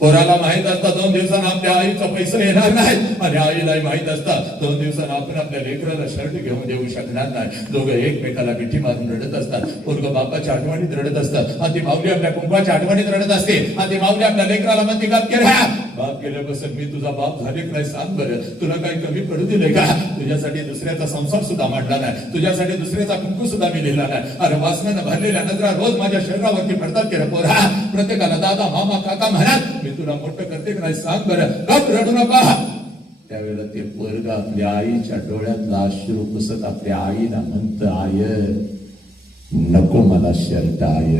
पोराला माहित असतं 2 दिवसांना आपल्या आईचा पैसा येणार नाही, आणि आईलाही माहित असतं 2 दिवसांना आपण आपल्या लेकराला शर्ट घेऊन देऊ शकणार नाही. दोघं एकमेकाला मिठी मारून रडत असतात. पोरगं बापाच्या आठवणीत रडत असतात आणि ती माऊली आपल्या कुंकवाच्या आठवणीत रडत असते. आणि ती माऊली आपल्या लेकराला म्हणते, गप केला, बाप गेल्यापासून मी तुझा बाप झाले काय सांग बरं, तुला काही कमी पडू दिले का? तुझ्यासाठी दुसऱ्याचा संसार सुद्धा मांडला नाही, तुझ्यासाठी दुसऱ्याचा कुंकू सुद्धा मी लिहिला नाही. अरे वासनानं भरलेल्या नजरा रोज माझ्या शरीरावरती पडतात की रे पोरा. प्रत्येकाला दादा मामा काका म्हणत मी तुला मोठं करते नाही सांग बरं, गप रडू नका. त्यावेळेला ते पोरग आपल्या आईच्या डोळ्यातला अश्रू पुसत आपल्या आईला म्हणत, आय नको मला शर्ट, आय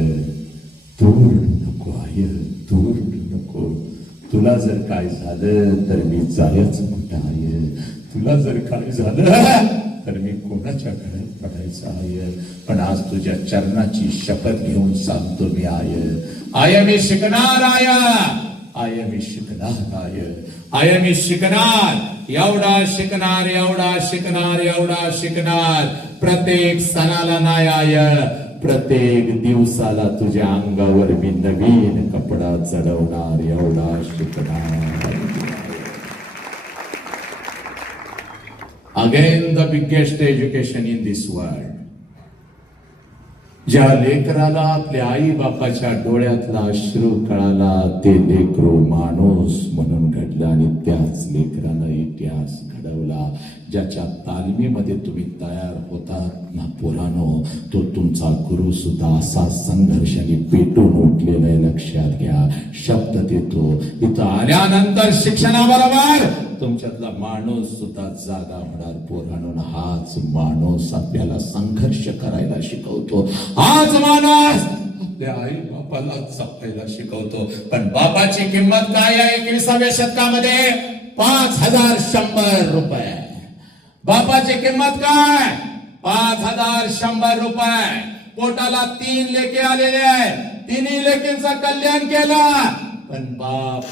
दूर नको, आय दूर नको. तुला जर काय झालं तर मी जायचं कुठं, आय तुला जर काय झालं तर मी कोणाच्या घरात पडायचं, आय पण आज तुझ्या चरणाची शपथ घेऊन सांगतो मी, आय मी शिकणार, आय मी शिकणार, आय मी शिकणार, एवढा शिकणार, एवढा शिकणार, एवढा शिकणार. प्रत्येक सणाला नाही, आय प्रत्येक दिवसाला तुझ्या अंगावर मी नवीन कपडा चढवणार, एवढा शिकणार. Again the biggest education in this world. ज्या लेकराला आपल्या आई बापाच्या डोळ्यातला अश्रू कळाला ते लेकरू माणूस म्हणून घडलं आणि त्याच लेकरानं इतिहास घडवला. ज्याच्या तालमीमध्ये तुम्ही तयार होतात ना पोरानो, तो तुमचा गुरु सुद्धा असा संघर्षाने पेटून उठलेला आहे, लक्षात घ्या. शब्द देतो इथं आल्यानंतर शिक्षणाबरोबर तुमच्यातला माणूस सुद्धा जागा होणार पोरानो. हाच माणूस आपल्याला संघर्ष करायला शिकवतो. हाच माणूस आपल्या आई बापाला जपायला शिकवतो. पण बापाची किंमत काय आहे 21व्या शतकामध्ये? 5100 रुपये. बापाची किंमत काय? 5100 रुपये. पोटाला 3 लेके आलेले आहे, तिन्ही लेकींचं कल्याण केलं. पण बाप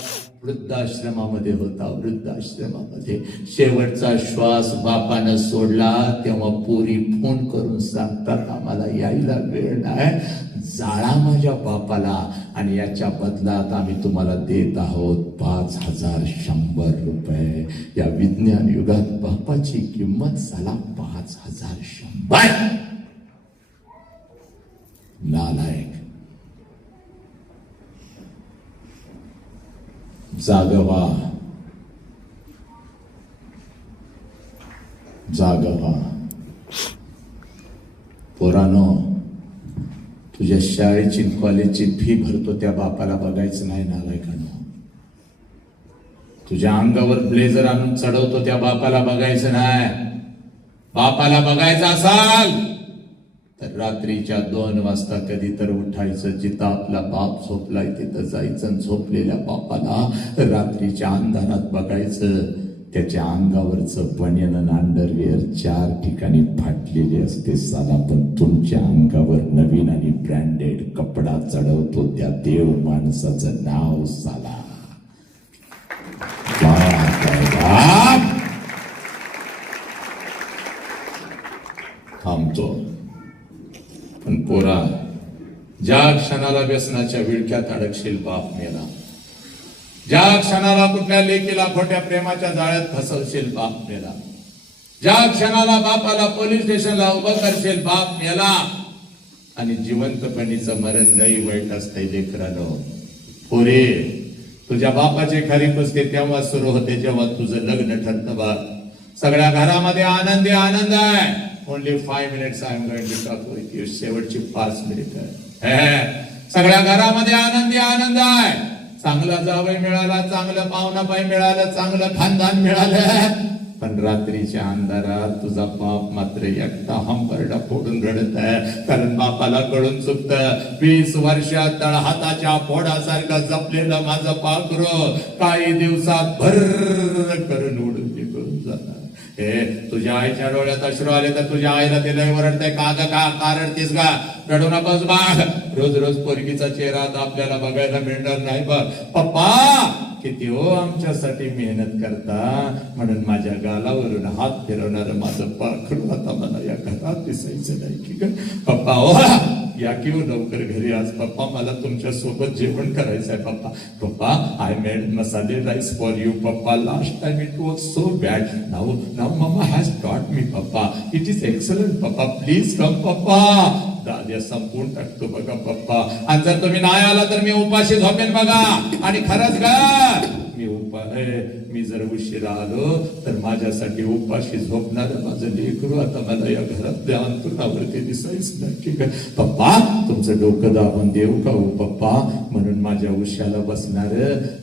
वृद्धाश्रमामध्ये होता. वृद्धाश्रमामध्ये शेवटचा श्वास बापानं सोडला तेव्हा पोरी फोन करून सांगतात आम्हाला यायला वेळ नाही, जाळा माझ्या बापाला आणि याच्या बदलात आम्ही तुम्हाला देत आहोत 5100 रुपये. या विज्ञान युगात बापाची किंमत झाला 5100. नालायक. जागवा, जागवा पोरानो. तुझ्या शाळेची कॉलेजची फी भरतो त्या बापाला बघायचं नाही नालायकांनो. तुझ्या अंगावर ब्लेझर आणून चढवतो त्या बापाला बघायचं नाही. बापाला बघायचं असाल तर रात्रीच्या 2 वाजता कधी तर उठायचं. जिथं आपला बाप झोपलाय तिथं जायचं. झोपलेल्या बापाला रात्रीच्या अंधारात बघायचं. त्याच्या अंगावरचं बनियन आणि अंडरवेअर 4 ठिकाणी फाटलेले असते साला, पण तुमच्या अंगावर नवीन आणि ब्रँडेड कपडा चढवतो त्या देव माणसाचं नाव साला. थांबतो. पण पोरा, ज्या क्षणाला व्यसनाच्या विळख्यात अडकशील बाप मेला. ज्या क्षणाला कुठल्या लेकीला खोट्या प्रेमाच्या जाळ्यात फसवशील बाप मेला. ज्या क्षणाला बापाला पोलीस स्टेशनला उभं करशील बाप मेला. आणि जिवंतपणीचं मरण लई वाईट असतंय लेकरानो. पोरे, तुझ्या बापाचे खरी पुसते तेव्हा सुरू होते जेव्हा तुझं लग्न ठरतं बा. सगळ्या घरामध्ये आनंदी आनंद आहे. Only 5 minutes I am going to talk with you. शेवटची 5 मिनिट आहे. सगळ्या घरामध्ये आनंदी आनंद आहे. चांगला जावई मिळाला, चांगलं पाहुणाबाई मिळालं, चांगलं खानदान मिळालं. पण रात्रीच्या अंधारात तुझा बाप मात्र एकटा हंबरडा फोडून रडत आहे. कारण बापाला कळून चुकतं 20 वर्षात तळहाताच्या फोडासारखं जपलेलं माझं पाखरू काही दिवसात भर करून उडून निघून जाणार. हे तुझ्या आईच्या डोळ्यात अश्रू आले तर तुझ्या आईला ते लय ओरडतंय. का रडतीस का? रडू नकोस बाग. रोज रोज पोरगीचा चेहरा आपल्याला बघायला मिळणार नाही बघ. पप्पा किती हो आमच्यासाठी मेहनत करता, म्हणून माझ्या गालावरून हात फिरवणार माझं पाखरू आता मला या घरात दिसायचं नाही की ग. पप्पा हो या की लवकर घरी आज. पप्पा मला तुमच्या सोबत जेवण करायचंय. Papa I made masale rice for you. Papa last time it was so bad. Now mama has taught me. Papa it is excellent. Papa please come. Papa दाद्या संपून टाकतो बघा पप्पा. आणि जर तुम्ही नाही आला तर मी उपाशी झोपेन बघा. आणि खरंच ग मी जर उशिरा आलो तर माझ्यासाठी उपाशी झोपणार माझं लेकरू आता मला या घरातल्या अंतुरावरती दिसायच नाही. पप्पा तुमचं डोकं दाबून देऊ का हो पप्पा? म्हणून माझ्या उशाला बसणार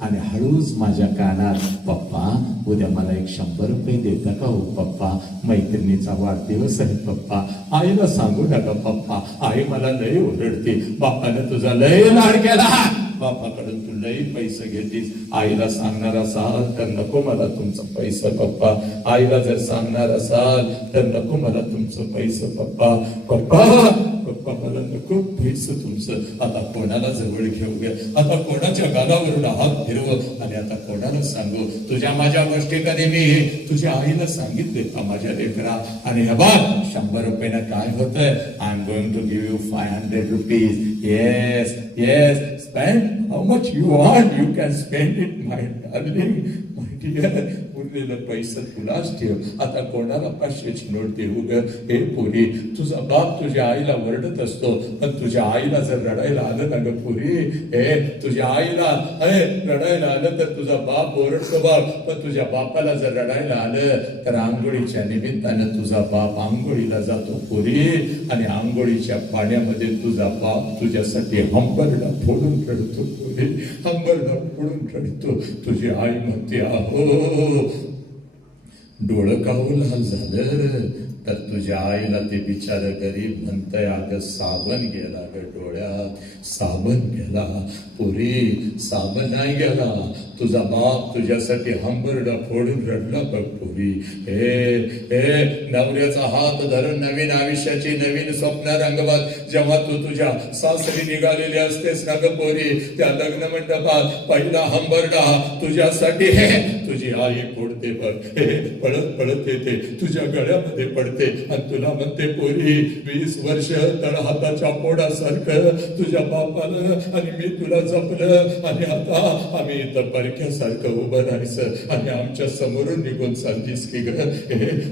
आणि हळूच माझ्या कानात, पप्पा उद्या मला 100 रुपये देता का हो पप्पा? मैत्रिणीचा वाढदिवस आहे पप्पा. आईला सांगू नका पप्पा, आई मला लय ओरडते. बापाने तुझा लय लाड केला. बापाकडून तू लई पैसे घेतीस. आईला सांगणार असाल तर नको मला तुमचं पैसे पप्पा. आईला जर सांगणार असाल तर नको मला तुमचं पैसे पप्पा. पप्पा पप्पा मला नको पैसे तुमचं. आता कोणाला जवळ घेऊ गे? आता कोणाच्या गालावरून हात फिरव आणि आता कोणाला सांगू? तुझ्या माझ्या गोष्टी कधी मी तुझ्या आईला सांगितले का माझ्या लेकरा? आणि हे बघ 100 रुपयानं काय होतंय? I am going to give you 500 rupees. Yes yes, spend how much you want. You can spend it, my darling, my ठीक आहे, उरलेलं पैसा तुलाच ठेव. आता कोणाला 500ची नोट देऊ ग? हे पोरी, तुझा बाप तुझ्या आईला वरडत असतो, पण तुझ्या आईला जर रडायला आलं ना ग पोरी, हे तुझ्या आईला रडायला आलं तर तुझा बाप ओरडतो बाप, पण तुझ्या बापाला जर रडायला आलं तर आंघोळीच्या निमित्तानं तुझा बाप आंघोळीला जातो पोरी, आणि आंघोळीच्या पाण्यामध्ये तुझा बाप तुझ्यासाठी हंबरडा फोडून रडतो पोरी, हंबरडा फोडून रडतो. तुझी आई म्हणते अहो, डोळं काहू लाल झालं? तर तुझ्या आईला ते बिचार गरीब म्हणतंय, अगं साबण गेला ग डोळ्यात, साबण गेला पोरी, साबण नाही गेला. तुझा बाप तुझ्यासाठी हंबरडा फोडून रडला बघ पोरी. हे नवऱ्याचा हात धरून नवीन आयुष्याची नवीन स्वप्न रंगवत जेव्हा तू तुझ्या सासरी निघालेली असतेस ना ग पोरी, त्या लग्न मंडपात पहिला हंबरडा तुझ्यासाठी तुझी आई फोडते बघ. पळत पळत येते, तुझ्या गळ्यामध्ये पडते आणि तुला म्हणते पोरी, 20 वर्ष तळहाताच्या पोडासारखं तुझ्या बापानं आणि मी तुला जपलं, आणि आता आम्ही इथं परक्यासारखं उभं राहायचं आणि आमच्या समोरून निघून चाललीस की ग?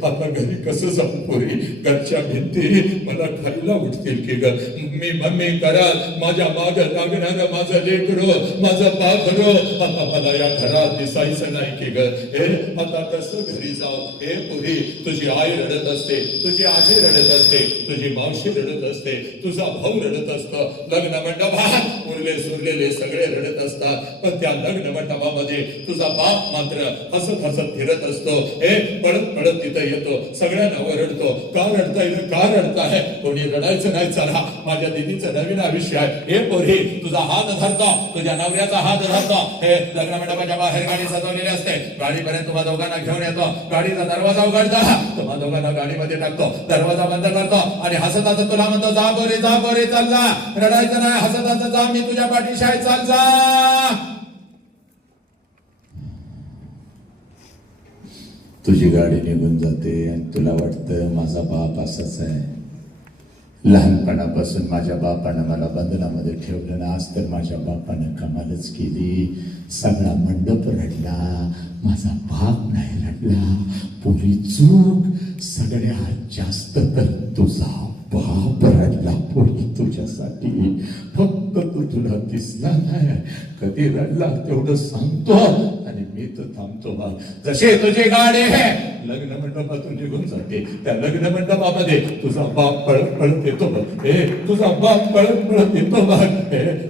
आता घरी कसं जाऊ पोरी? घरच्या भिंती मला खायला उठतील की ग? मी मम्मी करा, माझ्या माग लागणार माझं लेकरो, माझं पाखरो, आता मला या घरात दिसायचं नाही की ग? आता कसं घरी जाऊ? पोरी, तुझी आई रडत असते, तुझी आजी रडत असते, तुझी मावशी रडत असते, तुझा भाऊ रडत असतो, लग्न मंडपात उरले सुरलेले सगळे रडत असतात, पण त्या लग्न मंडपामध्ये तुझा बाप मात्र हसत हसत फिरत असतो. पळत पळत तिथं येतो, सगळ्यांना ओरडतो, का रडताय रे, का रडताय? कोणी रडायचं नाही, चला माझ्या दीदीचं नवीन आयुष्य आहे. पोरी, तुझा हात धरतो, तुझ्या नवऱ्याचा हात धरतो. लग्न मंडपाच्या बाहेर गाडी सजवलेली असते, गाडीपर्यंत तुम्हा दोघांना घेऊन येतो, गाडीचा दरवाजा उघडतो, तुम्हा दोघांना गाडीमध्ये टाकतो, दरवाजा बंद करतो आणि हसत हसत तुला म्हणतो, जा बोरे चाल जा, रडायचं नाही, हसत हसत जा, मी तुझ्या पाठीशी आहे, चाल जा. तुझी गाडी निघून जाते आणि तुला वाटतं माझा बाप असाच आहे. लहानपणापासून माझ्या बापानं मला बंधनामध्ये ठेवलं ना, आज तर माझ्या बापानं कमालच केली. सगळा मंडप रडला, माझा बाप नाही रडला. पुरी चूक सगळ्यात जास्त तर तुझा बाप रडला पोरी तुझ्यासाठी. फक्त तू तुला दिसला नाही, कधी रडला तेवढं सांगतो आणि मी तर थांबतो बा. जसे तुझी गाडी आहे लग्न मंडपातून निघून जाते, त्या लग्न मंडपामध्ये तुझा बाप पळत पळत येतो बघ. तुझा बाप पळत पळत येतो बघ.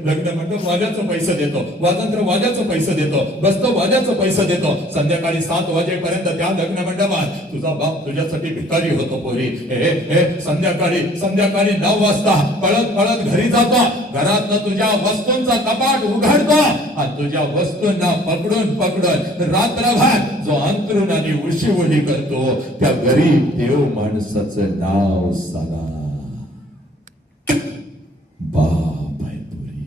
लग्न मंडप वाजाचं पैसे देतो, स्वातंत्र्य वाजाचं पैसे देतो, बसतो वाजाचं पैसे देतो. संध्याकाळी 7 वाजेपर्यंत त्या लग्न मंडपात तुझा बाप तुझ्यासाठी भिकारी होतो पोरी. संध्याकाळी 9 वाजता पळत पळत घरी जातो, घरात तुझ्या वस्तूंचा कपाट उघडतो आणि तुझ्या वस्तूंना पकडून रात्रभर जो अंतरून आणि उशीवली करतो, त्या गरीब देव माणसाचं नाव साला बाप आहे पुरी.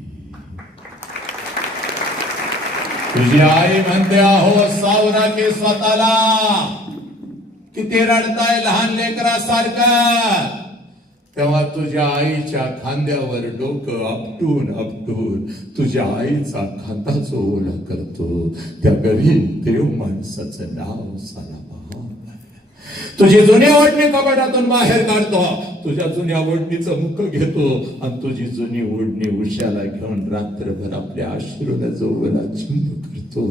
तुझी आई म्हणते, अहो सावरा की स्वतःला, किती रडताय लहान लेकरासारखं. तेव्हा तुझ्या आईच्या खांद्यावर डोकं आपटून तुझ्या आईचा खांदा जो ओला करतो, त्या गरीब देव माणसाचं नाव साला बाप आहे. तुझी जुनी ओढणी कपाटातून बाहेर काढतो, तुझ्या जुन्या ओढणीचं मुख घेतो आणि तुझी जुनी ओढणी उशाला घेऊन रात्रभर आपल्या अश्रूला जोवला चिंब करतो.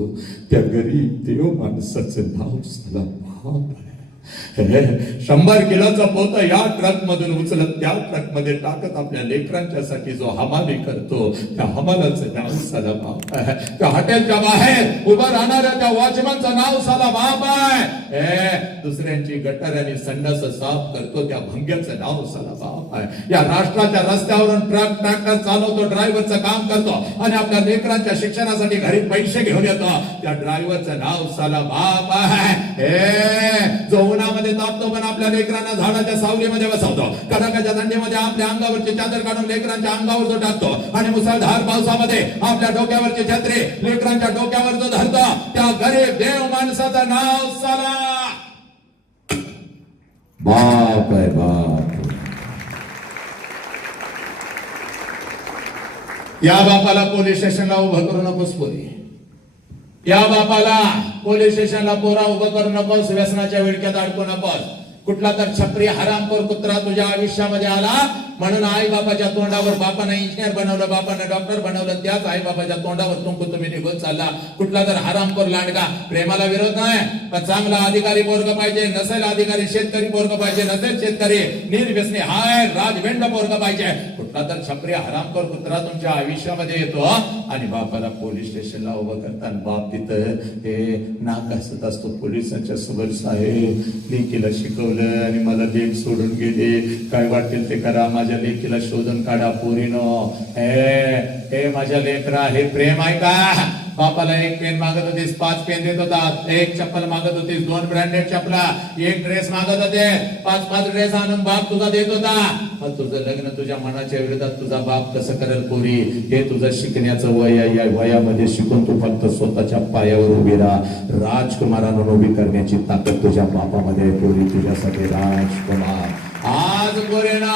त्या गरीब देव माणसाचं नाव साला बाप आहे. 100 किलोचा पोतं या ट्रक मधून उचलत त्या ट्रक मध्ये टाकत आपल्या लेकरांच्यासाठी जो हमाली करतो, त्या हमालाचं नाव साला बाप आहे. त्या हॉटेलच्या बाहेर उभं राहणाऱ्या त्या वॉचमनचं नाव साला बाप आहे. दुसऱ्यांची गटर आणि संडास साफ करतो, त्या भंग्याचं नाव साला बाप आहे. या राष्ट्राच्या रस्त्यावरून ट्रक ट्रॅक्टर चालवतो, ड्रायव्हरचं काम करतो आणि आपल्या लेकरांच्या शिक्षणासाठी घरी पैसे घेऊन येतो, त्या ड्रायव्हरचं नाव साला बाप आहे. जो उन्हामध्ये तापतो पण आपल्या लेकरांना झाडाच्या सावलीमध्ये बसवतो, कडाक्याच्या थंडीमध्ये आपल्या अंगावरची चादर काढून लेकरांच्या अंगावर जो टाकतो आणि मुसळधार पावसामध्ये आपल्या डोक्यावरची छत्री लेकरांच्या डोक्यावर जो धरतो, त्या गरीब देव माणसाचं नाव साला बाप आहे बाप. या बापाला पोलीस स्टेशनला उभं करू नकोस पोरी. या बापाला पोलीस स्टेशनला पोरा उभं करू नकोस, व्यसनाच्या विळक्यात अडकू नकोस. कुठला तर छपरी हरामखोर कुत्रा तुझ्या आयुष्यामध्ये आला म्हणून आई बापाच्या तोंडावर, बापानं इंजिनियर बनवलं, बापानं डॉक्टर बनवलं, त्याच आई बापाच्या तोंडावर तुम्ही निघून चालला. कुठला तर हरामखोर लांडगा. प्रेमाला विरोध नाही, पण चांगला अधिकारी पोरग पाहिजे. नसेल अधिकारी शेतकरी पोरग पाहिजे, नसेल शेतकरी निर्व्यसनी हाय राजवेंड पोरग पाहिजे. कुठला तर छपरी हरामखोर कुत्रा तुमच्या आयुष्यामध्ये येतो आणि बापाला पोलीस स्टेशनला उभं करताना बाप तिथं हे नाक हसत असतो पोलिसांच्या समोर, साहेब लेकीला शिकवलं आणि मला लेक सोडून गेले, काय वाटेल ते करा, माझ्या लेकीला शोधून काढा पोरीनो. हे माझ्या लेकरा, हे प्रेम आहे का? बापाला एक पेन मागत होतीस, 5 पेन देत होता. एक चप्पल मागत होतीस, 2 ब्रँडेड चपला, एक ड्रेस मागत होते, 5 ड्रेस आणून बाप तुझा देत होता. मग तुझं लग्न तुझ्या मनाच्या विरोधात तुझा बाप कसं करेल पोरी? हे तुझं शिकण्याचं वय आहे. या वयामध्ये शिकून तू फक्त स्वतःच्या पायावर उभी राहा. राजकुमारांना उभी करण्याची ताकद तुझ्या बापामध्ये पोरी, तुझ्यासाठी राजकुमार. आज पोरीना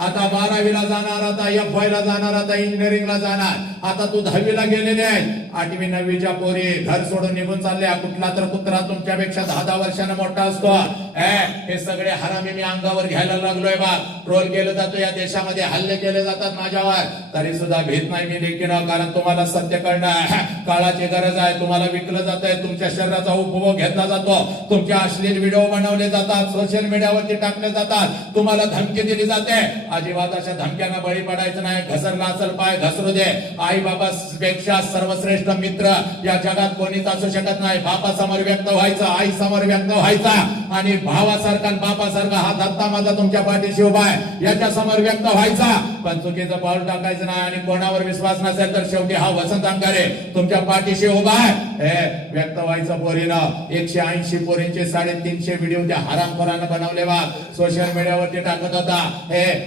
आता 12वीला जाणार, आता FY ला जाणार, आता इंजिनिअरिंगला जाणार. आता तू 10वीला गेलेले आहे. 8वी 9वीच्या पोरी घर सोडून निघून चालल्या. कुठला तर कुत्रा तुमच्यापेक्षा 10 वर्षांना मोठा असतो. हे सगळे हरामी मी अंगावर घ्यायला लागलोय बा. ट्रोल केलं जातो या देशामध्ये, हल्ले केले जातात माझ्यावर, तरी सुद्धा भीत नाही मी लेकीनं. कारण तुम्हाला सत्य कळणं काळाची गरज आहे. तुम्हाला विकलं जात आहे, तुमच्या शरीराचा उपभोग घेतला जातो, तुमचे अश्लील व्हिडिओ बनवले जातात, सोशल मीडियावरती टाकले जातात, तुम्हाला धमकी दिली जाते. अजिबात अशा धमक्यांना बळी पडायचं नाही. घसरला असेल पाय घसरू दे. आई बाबापेक्षा सर्वश्रेष्ठ मित्र या जगात कोणीच असू शकत नाही. बापासमोर व्यक्त व्हायचं, आई समोर व्यक्त व्हायचा आणि भावासारखा आणि बापासारखा हा दत्ता माझा तुमच्या पाठीशी उभा आहे याच्या समोर व्यक्त व्हायचा. पण चुकीचं पाऊल टाकायचं नाही आणि कोणावर विश्वास नसेल तर शेवटी हा वसंत अंगारे तुमच्या पाठीशी उभा आहे. व्यक्त व्हायचं पोरीनं. 180 पोरींचे 350 व्हिडिओ त्या हरामखोरानं बनवले बा. सोशल मीडियावरती टाकत होता.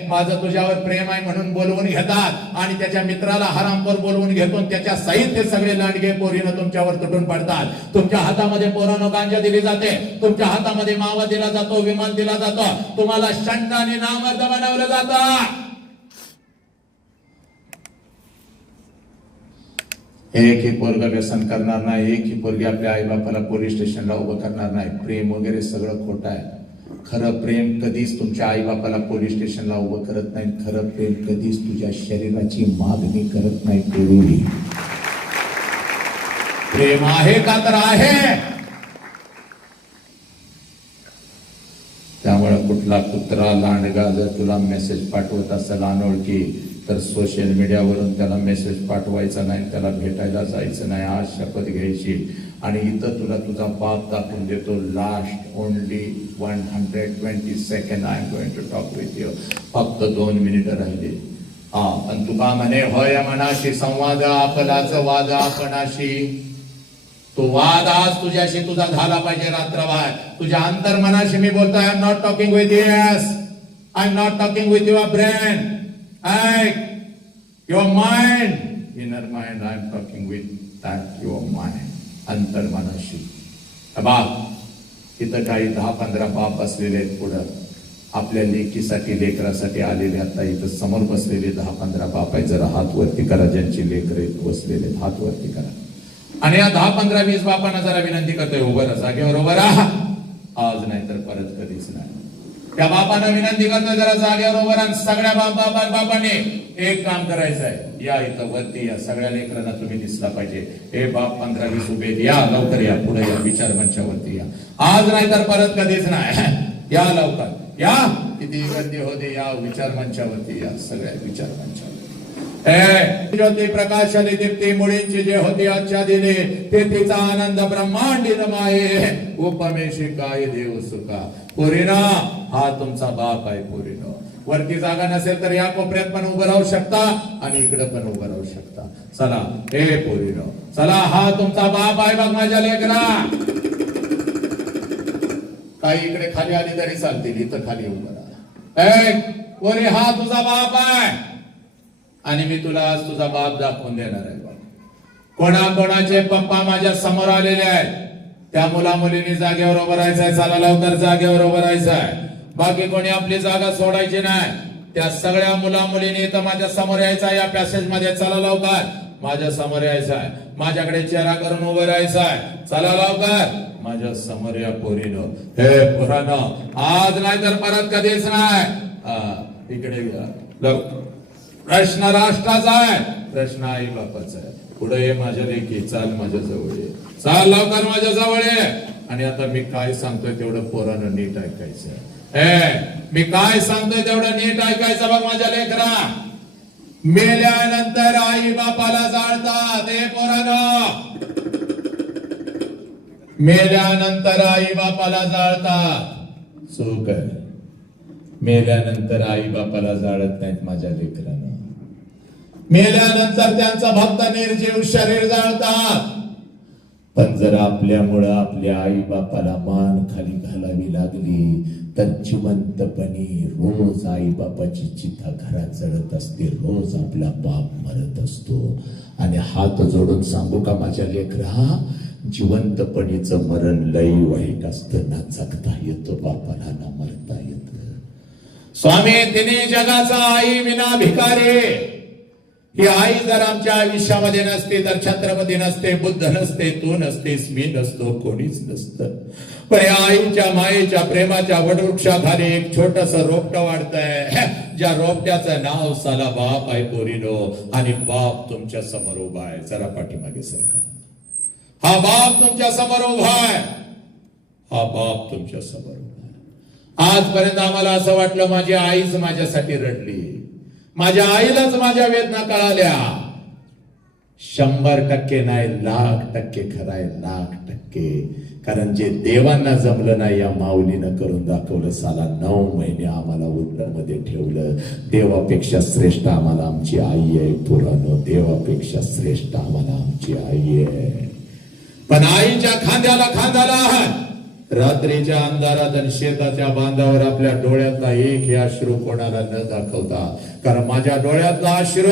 माझं तुझ्यावर प्रेम आहे म्हणून बोलवून घेतात आणि त्याच्या मित्राला हरामखोर बोलवून घेतो. त्याच्या सहित ते सगळे लांडगे पोरीनं तुमच्यावर तुटून पडतात. तुमच्या हातामध्ये पोरानो गांजा दिली जाते, तुमच्या हातामध्ये मावा दिला जातो, विमान दिला जातो, तुम्हाला शंड आणि नामर्द बनवलं जातं. एक ही पोरगा व्यसन करणार नाही, एक ही पोरगी आपल्या आई बापाला पोलीस स्टेशनला उभं करणार नाही. प्रेम वगैरे सगळं खोटं आहे. खरं प्रेम कधीच तुमच्या आई बापाला पोलीस स्टेशनला उभं करत नाही. खरं प्रेम कधीच तुझ्या शरीराची मागणी करत नाही. प्रेम आहे का तर आहे. त्यामुळे कुठला कुत्रा लांडगा जर तुला मेसेज पाठवत असेल अनोळखी तर सोशल मीडियावरून त्याला मेसेज पाठवायचा नाही, त्याला भेटायला जायचं नाही. आज शपथ घ्यायची आणि इथं तुला तुझा बाप दाखवून देतो. Last only 120 second I am going to talk with you. फक्त 2 मिनिटं राहिली. पण तुका म्हणे होय मनाशी संवाद आपलाच वाद आपणाशी. तो वाद आज तुझ्याशी तुझा झाला पाहिजे रात्रभर. तुझ्या अंतर्मनाशी मी बोलतोय. I am not talking with yes, I am not talking with your brain, your mind, inner mind. I am talking with that your mind. अंतर्मनाशी. बाप इथं काही 10-15 बाप असलेले आहेत पुढं आपल्या लेकीसाठी लेकरासाठी आलेले. आता इथं समोर बसलेले 10-15 बाप आहेत. जरा हात वरती करा ज्यांची लेकर बसलेले, हात वरती करा. आणि या 10-15-20 बापांना जरा विनंती करतोय उभं राहा, जागेवर उभं राहा. आज नाही तर परत कधीच नाही. त्या बापांना विनंती करतोय जरा जागेवर उभं राहा. सगळ्या बापांनी एक काम करायचं आहे. या इथं वरती या. सगळ्या लेकरांना तुम्ही दिसला पाहिजे. हे बाप 15-20 उभे या, लवकर या, पुढे या, विचार मंचावरती या. आज नाही तर परत कधीच नाही. या लवकर या. किती गर्दी होते या विचार मंचावरती या. सगळ्या विचार मंचावर ज्योती प्रकाशाने दीप्ती मुळींची जे होती आजच्या दिले ते तिचा आनंद ब्रह्मांडी रमाये. उपमेशी काय देव सुका. पोरीनो हा तुमचा बाप आहे. पोरीनो वरती जागा नसेल तर या कोपऱ्यात पण उभं राहू शकता आणि इकडे पण उभं राहू शकता. चला हे पोरीनो चला. हा तुमचा बाप आहे बघ माझ्या लेकरा. काही इकडे खाली आली तरी चालतील, इथं खाली उभं राहा. पोरी हा तुझा बाप आहे आणि मी तुला आज तुझा बाप दाखवून देणार आहे. कोणाकोणाचे पप्पा माझ्या समोर आलेले आहेत. त्या मुला मुलींनी जागेवर उभं राहायचंय. चला लवकर जागेवर उभं राहायचंय. बाकी कोणी आपली जागा सोडायची नाही. त्या सगळ्या मुला मुलींनी इथं माझ्या समोर यायचा या पॅसेज मध्ये. चला लवकर. माझ्या समोर यायचं आहे, माझ्याकडे चेहरा करून उभं राहायचं आहे. चला लवकर माझ्या समोर या पोरीनो. हे पोरानो, आज नाही तर परत कधीच नाही. इकडे या. प्रश्न राष्ट्राचा आहे, प्रश्न आई बापाचा आहे. पुढे ये माझ्या लेकी, चाल माझ्या जवळ ये, चाल लवकर माझ्या जवळ ये. आणि आता मी काय सांगतोय तेवढं पोरानं नीट ऐकायचं. मी काय सांगतोय तेवढं नीट ऐकायचं बघ माझ्या लेकरा. मेल्यानंतर आई बापाला जाळतात. हे पोरानं, मेल्यानंतर आई बापाला जाळतात. चूक आहे. मेल्यानंतर आई बापाला जाळत नाहीत माझ्या लेकरानं. मेल्यानंतर त्यांचा भक्त निर्जीव शरीर जाळतात. पण जर आपल्यामुळं आपल्या आई बापाला मान खाली घालावी लागली तर जिवंतपणी रोज आई बापाची चिता घरात जळत असते. रोज आपला बाप मरत असतो. आणि हात जोडून सांगू का माझ्या लेकरा, जिवंतपणीचं मरण लई वाईट असतं. ना जगता येतो बापाला, ना मरता येत. स्वामी तिने जगाचा आई विना भिकारी. ही आई जर आमच्या आयुष्यामध्ये नसते तर छत्रपती नसते, बुद्ध नसते, तू नसतेस, मी नसतो, कोणीच नसतं. पण या आईच्या मायेच्या प्रेमाच्या वटवृक्षाखाली एक छोटस रोपट वाढतंय. ज्या रोपट्याचं नाव साला बाप आहे पोरीनो. आणि बाप तुमच्या समोर उभा आहे. जरा पाठीमागे सरका. हा बाप तुमच्या समोर उभा आहे. हा बाप तुमच्या समोर उभा आहे. आजपर्यंत आम्हाला असं वाटलं माझी आईच माझ्यासाठी रडली, माझ्या आईलाच माझ्या वेदना कळाल्या. 100% नाही, 1,00,000% खराय, 1,00,000%. कारण जे देवांना जमलं नाही या माऊलीनं करून दाखवलं. साला 9 महिने आम्हाला उदरामध्ये ठेवलं. देवापेक्षा श्रेष्ठ आम्हाला आमची आई आहे पुरानो. देवापेक्षा श्रेष्ठ आम्हाला आमची आई आहे. पण आईच्या खांद्याला खांद्याला रात्रीच्या अंधारात आणि शेताच्या बांधावर आपल्या डोळ्यातला एक हे अश्रू कोणाला न दाखवता. कारण माझ्या डोळ्यातला अश्रू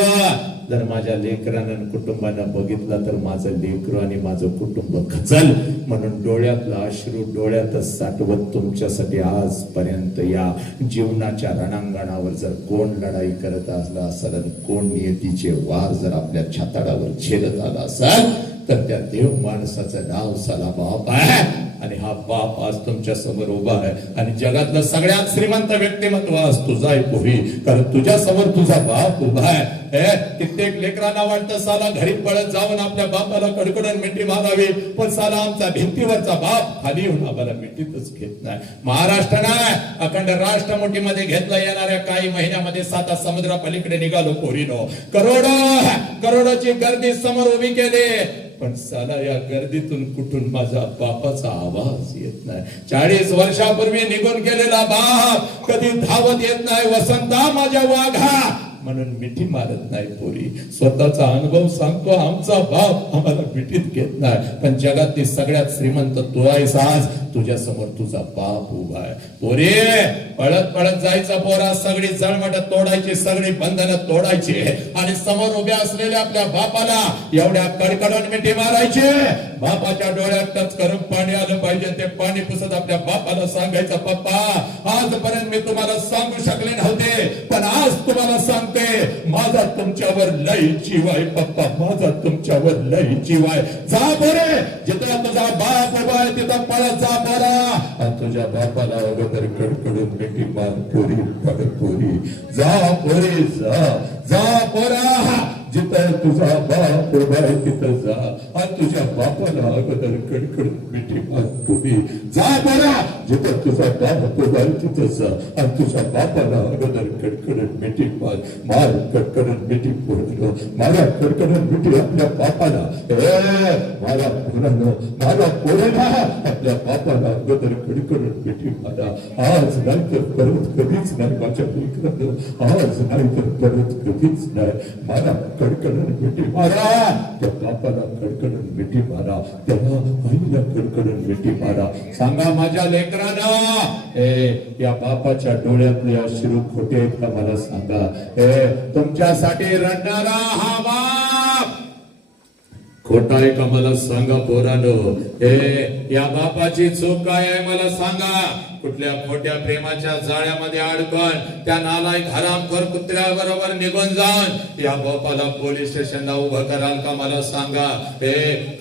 जर माझ्या लेकरानं कुटुंबानं बघितला तर माझं लेकरू आणि माझं कुटुंब खचल. म्हणून डोळ्यातला अश्रू डोळ्यातच साठवत तुमच्यासाठी आजपर्यंत या जीवनाच्या रणांगणावर जर कोण लढाई करत असला असेल आणि कोण नियतीचे वार जर आपल्या छाताडावर झेलत आला असेल तर त्या देव माणसाचं नाव साला बाप आहे. आणि हा बाप आज तुमच्या समोर उभा आहे. आणि जगातलं सगळ्यात श्रीमंत व्यक्तिमत्व आज तुझा आहे पोरी. कारण तुझ्या समोर तुझा बाप उभा आहे. कित्येक लेकरांना वाटतं साला घरी पळत जाऊन आपल्या बापाला कडकडून मिठी मारावी. पण साला आमचा भिंतीवरचा बाप खाली येऊन आम्हाला मिठीतच घेत नाही. महाराष्ट्र नाही, अखंड राष्ट्र मुठीमध्ये घेतला. येणाऱ्या काही महिन्यामध्ये 7 समुद्रा पलीकडे निघालो पोरीनो. करोडोची गर्दी समोर उभी केली. पण साला या गर्दीतून कुठून माझा बापाचा आवाज येत नाही. 40 वर्षापूर्वी निघून गेलेला बाप कधी धावत येत नाही. वसंता माझ्या वाघा म्हणून मिठी मारत नाही पोरी. स्वतःचा अनुभव सांगतो, आमचा बाप आम्हाला मिठीत घेत नाही. पण जगातली सगळ्यात श्रीमंत तू आहेस. आज तुझ्या समोर तुझा बाप उभा आहे. पोरी पळत पळत जायचा पोरा. सगळी जळमट तोडायची, सगळी बंधनं तोडायची आणि समोर उभ्या असलेल्या आपल्या बापाला एवढ्या कडकडून मिठी मारायची. बापाच्या डोळ्यात टच करून पाणी आलं पाहिजे. ते पाणी पुसत आपल्या बापाला सांगायचं, पप्पा आजपर्यंत मी तुम्हाला सांगू शकले नव्हते पण आज तुम्हाला सांगते, माझा तुमच्यावर लई जीव आहे पप्पा, माझा तुमच्यावर लई जीव आहे. जा पोरे, जिथं तुझा बाप उभा आहे तिथं पळत जा पोरा. तुझ्या बापाला अगोदर कडकडून मिठी मार पोरी, पड पोरी. जा पोरी, जा पोरा. जिथं तुझा बाप उभा आहे तिथं जा. आणि तुझ्या बापाला अगोदर कडकडून मिठी मार पोरी. जा पोरा, जिथं तुझा बाप उभा आहे तिथं जा. आणि तुझ्या बापाला अगोदर कडकडून मिठी मार. मार कडकडून मिठी पोरनो, मारा कडकडून मिठी आपल्या बापाला. माझा पोरांनो, माझा पोरांना आपल्या बापाला अगोदर कडकडून मिठी मारा. आज नाही तर परत कधीच नाही माझ्या लेकरांनो. आज नाही तर परत कधीच नाही. मला कडकडून मिठी मारा. त्या बापाला कडकडून मिठी मारा. त्याला आईला कडकडून मिठी मारा. सांगा माझ्या लेकरांना, या बापाच्या डोळ्यातले अश्रू खोटे आहेत का मला सांगा. तुमच्यासाठी रडणारा हा बाप खोटा आहे का मला सांगा पोरानो. या बापाची चूक काय आहे मला सांगा. कुठल्या खोट्या प्रेमाच्या जाळ्यामध्ये अडकून त्या नालायक हरामखोर कुत्र्याबरोबर निघून जाऊन या बापाला पोलीस स्टेशनला उभं कराल का मला सांगा.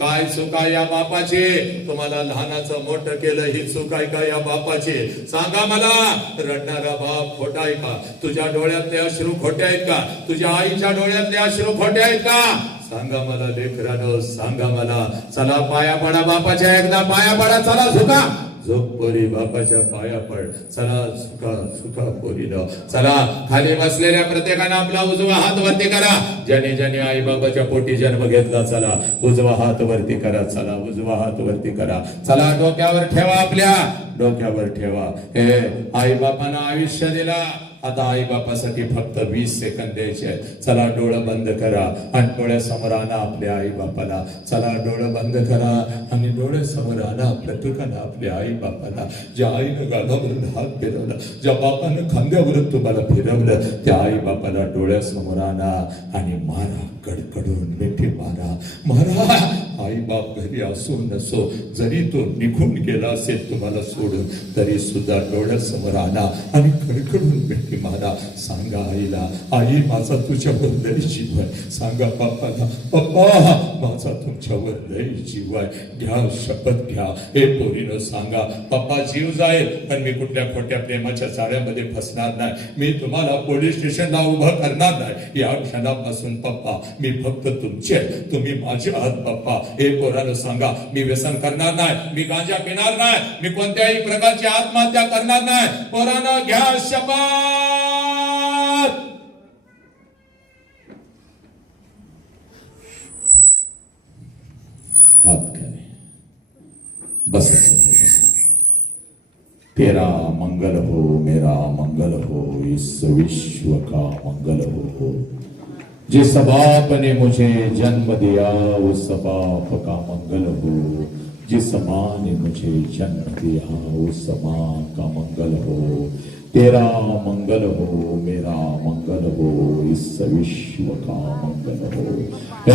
काय चूक आहे या बापाची. तुम्हाला लहानाचं मोठं केलं ही चूक आहे का या बापाची. सांगा मला. रडणारा बाप खोटा आहे का. तुझ्या डोळ्यातले अश्रू खोटे आहेत का. तुझ्या आईच्या डोळ्यातले अश्रू खोटे आहेत का. सांगा मला लेकरानो, सांगा मला. चला पाया पडा बापाच्या, एकदा पाया पडा. चला झुका, झोप पोरी बापाच्या पाया पड. चला सुखा सुखा पोरीनो. चला खाली बसलेल्या प्रत्येकानं आपला उजवा हात वरती करा. ज्याने ज्याने आई बाबाच्या पोटी जन्म घेतला चला उजवा हात वरती करा. चला उजवा हात वरती करा. चला डोक्यावर ठेवा, आपल्या डोक्यावर ठेवा. आई बापानं आयुष्य दिला. आता आई बापासाठी फक्त 20 सेकंद द्यायचे आहेत. चला डोळं बंद करा आणि डोळ्यासमोर आणा आपल्या आई बापाला. चला डोळं बंद करा आणि डोळ्यासमोर आणा प्रत्येकानं आपल्या आई बापाला. ज्या आईनं गालावरून हात फिरवला, ज्या बापानं खांद्यावरून तुम्हाला फिरवलं, त्या आई बापाला डोळ्यासमोर आणा आणि मारा, कडकडून मिठी मारा. मारा. आई बाप घरी असो नसो, जरी तो निघून गेला असेल तुम्हाला सोडून, तरी सुद्धा डोळ्यासमोर आणा आणि कडकडून मिठी मारा. सांगा आईला, आई माझा तुझ्यावर लई जीव आहे. सांगा बाप्पाला, पप्पा माझा तुमच्यावर लई जीव आहे. घ्या शपथ घ्या. हे पोरीनं सांगा, पप्पा जीव जाईल पण मी कुठल्या खोट्या प्रेमाच्या जाळ्यामध्ये फसणार नाही. मी तुम्हाला पोलीस स्टेशनला उभं करणार नाही. या क्षणापासून पप्पा मी फक्त तुमचे, तुम्ही माझे आहात पप्पा. हे पोरानं सांगा, मी व्यसन करणार नाही, मी गांजा पिणार नाही, मी कोणत्याही प्रकारची आत्महत्या करणार नाही. पोरानं घ्या शपथ. हात करे बस. तेरा मंगल हो, मेरा मंगल हो, इस विश्व का मंगल हो. जिस बाप ने मुझे जन्म दिया उस बाप का मंगल हो. जिस माँ ने मुझे जन्म दिया उस माँ का मंगल हो. तेरा मंगल हो, मेरा मंगल हो, इस विश्व का मंगल हो.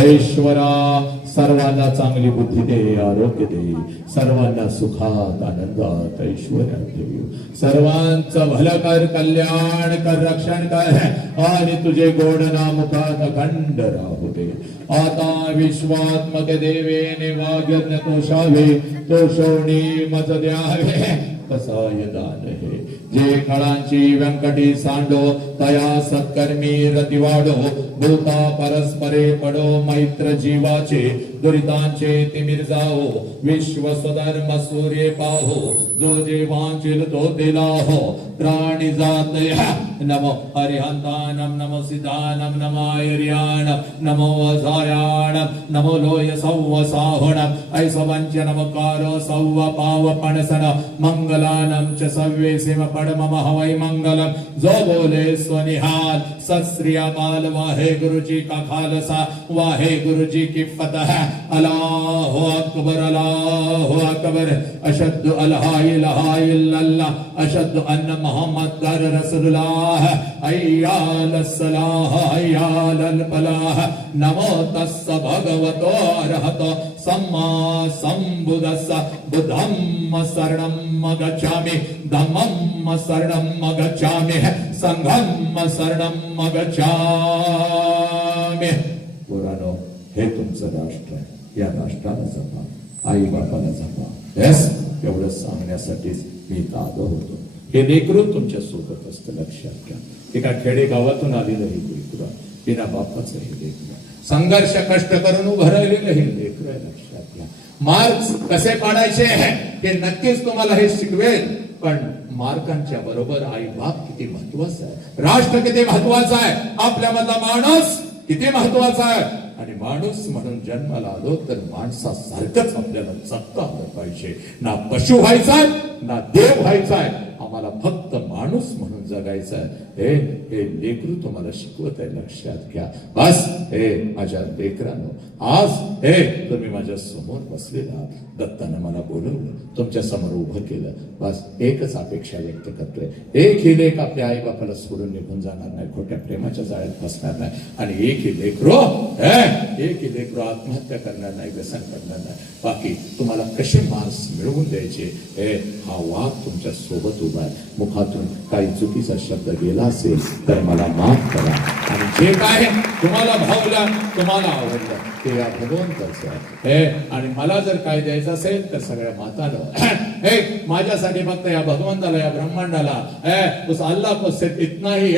ईश्वरा सर्वांना चांगली बुद्धी दे, आरोग्य दे. सर्वांना सुखात आनंदात ऐश्वर्यात दे. सर्वांचं भलं कर, कल्याण कर, रक्षण कर आणि तुझे गोड नामुखात अखंड राहू दे. आता विश्वात्मक देवेने वाग्यज्ञ तोषावे, तोषवणी मज द्यावे. कसा यदान हे जे खळांची व्यंकटी सांडो, तया सत्कर्मी रती वाढो. भूता परस्परे पडो, मैत्र जीवाचे दुरितांचे तिमिर जाओ. विश्व स्वधर्म सूर्य पाहो, जो जे वांचिल तो दिला हो. प्राणी जात नमो हरिहंतानम, नमो सिद्धानम, नमो आयर्याणम, नमो अजायाणम, नमो लोय सौव साहुणम, ऐस वंच नमकारो सौव पाव पणसन. मंगलानम च सव्ये सिम पडम हवै मंगलम. जो बोले स्वनिहाल सत श्री अकाल. वाहे गुरु जी का खालसा, वाहे गुरु जी की फतह. अल्लाहु अकबर, अल्लाहु अकबर. अशहदु अल्ला इलाहा इल्लल्लाह, अशहदु अन्न मुहम्मद रसूलुल्लाह. अय्याल सलाह, अय्याल फलाह. नमो तस्स भगवतो अरहतो सम्मा संबुद्धस्स. बुद्धं शरणं गच्छामि, धम्मं शरणं गच्छामि, संघं शरणं गच्छामि. पुराणो, हे तुमचं राष्ट्र आहे. या राष्ट्राला जपा, आई बापाला जपा. यस, एवढं सांगण्यासाठीच मी इथं आलो होतो. हे लेकरू तुमच्या सोबत असतं, लक्षात घ्या. एका खेडेगावातून आलेलं हे लेकरू, बिना बापाचं हे लेकरू, संघर्ष कष्ट करून उभं राहिलेलं हे लेकरू आहे, लक्षात घ्या. मार्क्स कसे पाडायचे हे नक्कीच तुम्हाला हे शिकवेल. पण मार्कांच्या बरोबर आई बाप किती महत्वाचं आहे, राष्ट्र किती महत्वाचं आहे, आपल्यामधला माणूस किती महत्वाचा आहे. आणि माणूस म्हणून जन्माला आलो तर माणसासारखंच आपल्याला जगता आलं पाहिजे. ना पशु व्हायचाय ना देव व्हायचाय, आम्हाला फक्त माणूस माणूस म्हणून जगायचं. हे लेकरू तुम्हाला शिकवत आहे, लक्षात घ्या. बस माझ्या लेकरांनो, आज तुम्ही माझ्या समोर बसलेला, दत्तानं मला बोलवलं, तुमच्या समोर उभं केलं. बस एकच अपेक्षा व्यक्त करतोय, एक ही लेख आपल्या आई बापाला सोडून निघून जाणार नाही, खोट्या प्रेमाच्या जाळ्यात फसणार नाही. आणि एक ही लेकरो आत्महत्या करणार नाही, व्यसन करणार नाही. बाकी तुम्हाला कसे मार्क्स मिळवून द्यायचे, हा वाघ तुमच्या सोबत उभा आहे. मुखातून काही चुकीचा शब्द गेला असेल तर मला माफ करा. आणि जे काय तुम्हाला भावला, तुम्हाला आवडलं, ते या भगवंताचं आहे. आणि मला जर काय द्यायचं असेल तर सगळ्या माताला माझ्यासाठी फक्त या भगवंताला, या ब्रह्मांडाला उस अल्लाह को सिर्फ इतना ही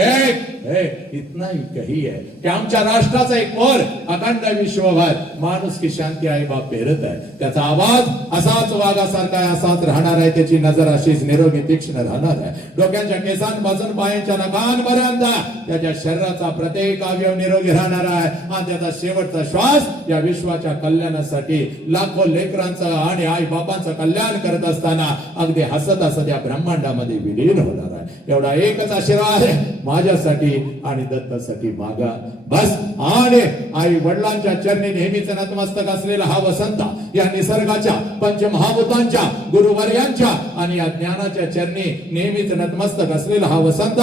इतना ही कही है की आमच्या राष्ट्राचा एक मोर अखंड विश्वभर माणूस की शांती आई बाप पेरत आहे. त्याचा आवाज असाच वाघासारखा आहे, असाच राहणार आहे. त्याची नजर अशीच निरोगी तीक्ष्ण राहणार आहे. डोक्याच्या केसांपासून पायांच्या नखांपर्यंत त्याच्या शरीराचा प्रत्येक अवयव निरोगी राहणार आहे. आणि त्याचा शेवटचा श्वास या विश्वाच्या कल्याणासाठी लाखो लेकरांचं आणि आई बापांचं कल्याण करत असताना अगदी हसत हसत या ब्रह्मांडामध्ये विलीन होणार आहे. एवढा एकच आशीर्वाद माझ्यासाठी आणि दत्तासाठी मागा. बस. आणि आई वडिलांच्या चरणी नेहमीच नतमस्तक असलेला हा वसंत, या निसर्गाच्या पंचमहाभूतांच्या गुरुवर्यांच्या आणि या ज्ञानाच्या चरणी नेहमीच नतमस्तक असलेला हा वसंत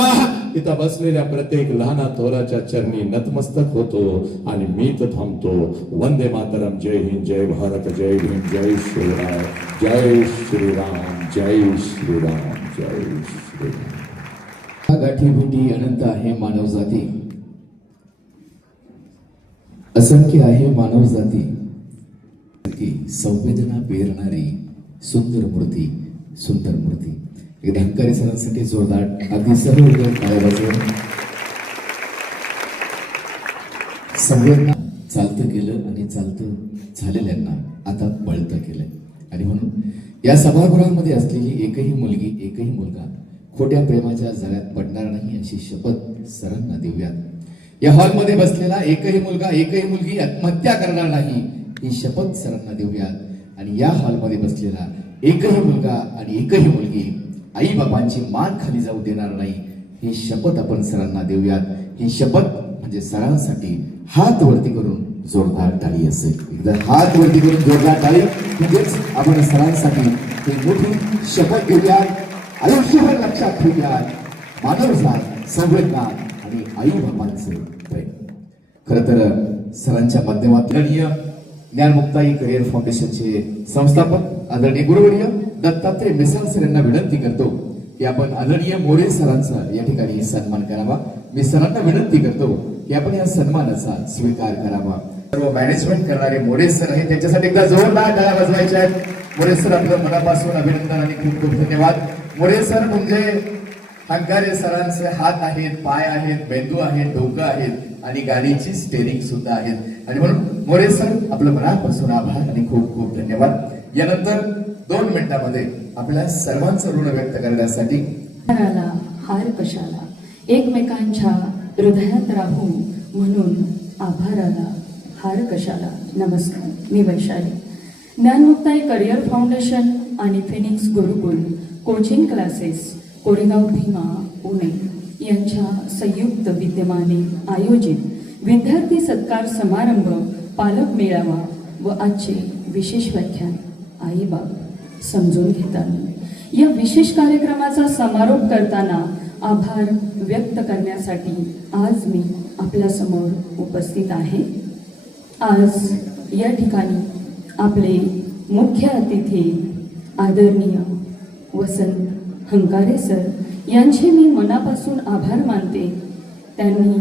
इथं बसलेल्या प्रत्येक लहान थोराच्या चरणी नतमस्तक होतो. आणि मी तर थांबतो. वंदे मातरम. जय हिंद, जय भारत, जय भीम, जय शिवराय, जय श्रीराम, जय श्रीराम, जय श्रीराम. गाठीभेटी अनंत आहे मानव जाती, असंख्य आहे मानव जाती, संवेदना पेरणारी सुंदर मूर्ती, सुंदर मूर्ती. एकदा हंकारी सरांसाठी जोरदार अगदी सर्व टाळ्या. संवेदना चालतं केलं आणि चालतं झालेल्यांना आता पळतं केलंय. आणि म्हणून या सभागृहामध्ये असलेली एकही मुलगी, एकही मुलगा खोट्या प्रेमाच्या जाळ्यात पडणार नाही अशी शपथ सरांना देऊयात. या हॉलमध्ये बसलेला एकही मुलगा, एकही मुलगी आत्महत्या करणार नाही ही शपथ सरांना देऊयात. आणि या हॉलमध्ये बसलेला एकही मुलगा आणि एकही मुलगी आई बापांची मान खाली जाऊ देणार नाही ही शपथ आपण सरांना देऊयात. ही शपथ म्हणजे सरांसाठी हात वरती करून जोरदार टाळी असेल. एकदा हात वरती करून जोरदार टाळी म्हणजेच आपण सरांसाठी ही मोठी शपथ घेऊयात. आयुष्यभर लक्षात ठेवूया मानवजात, संवेदना आणि आई बाबांचे प्रेम. खर तर सरांच्या माध्यमातून ज्ञानमुक्ताई करिअर फाउंडेशनचे संस्थापक आदरणीय गुरुवर्य दत्तात्रय मिसाळ सर यांना विनंती करतो की आपण आदरणीय मोरे सरांचा या ठिकाणी सन्मान करावा. मी सरांना विनंती करतो की आपण या सन्मानाचा स्वीकार करावा. सर्व मॅनेजमेंट करणारे मोरे सर आहेत, त्यांच्यासाठी एकदा जोरदार टाळ्या वाजवायच्या आहेत. मोरे सर आपलं मनापासून अभिनंदन आणि खूप खूप धन्यवाद. मोरे सर म्हणजे हंकारे सरांचे हात आहेत, पाय आहेत, मेंदू आहेत, डोकं आहेत आणि गाडीची स्टेरिंग सुद्धा आहेत. आणि म्हणून मोरे सर आपलं मनापासून आभार आणि खूप खूप धन्यवाद. यानंतर 2 मिनिटांमध्ये आपल्या सर्वांचं ऋण व्यक्त करण्यासाठी हार कशाला, एकमेकांच्या हृदयात राहू म्हणून आभाराला हार कशाला. नमस्कार, मी वैशाली. ज्ञानमुक्ताई करिअर फाउंडेशन आणि फिनिक्स गुरुकुल कोचिंग क्लासेस कोरेगाव भीमा पुणे यांच्या संयुक्त विद्यमाने आयोजित विद्यार्थी सत्कार समारंभ, पालक मेळावा व आजचे विशेष व्याख्यान आई बाप समजून घेताना या विशेष कार्यक्रमाचा समारोप करताना आभार व्यक्त करण्यासाठी आज मी आपल्या समोर उपस्थित आहे. आज या ठिकाणी आपले मुख्य अतिथी आदरणीय वसंत हंकारे सर यांचे मी मनापासून आभार मानते. त्यांनी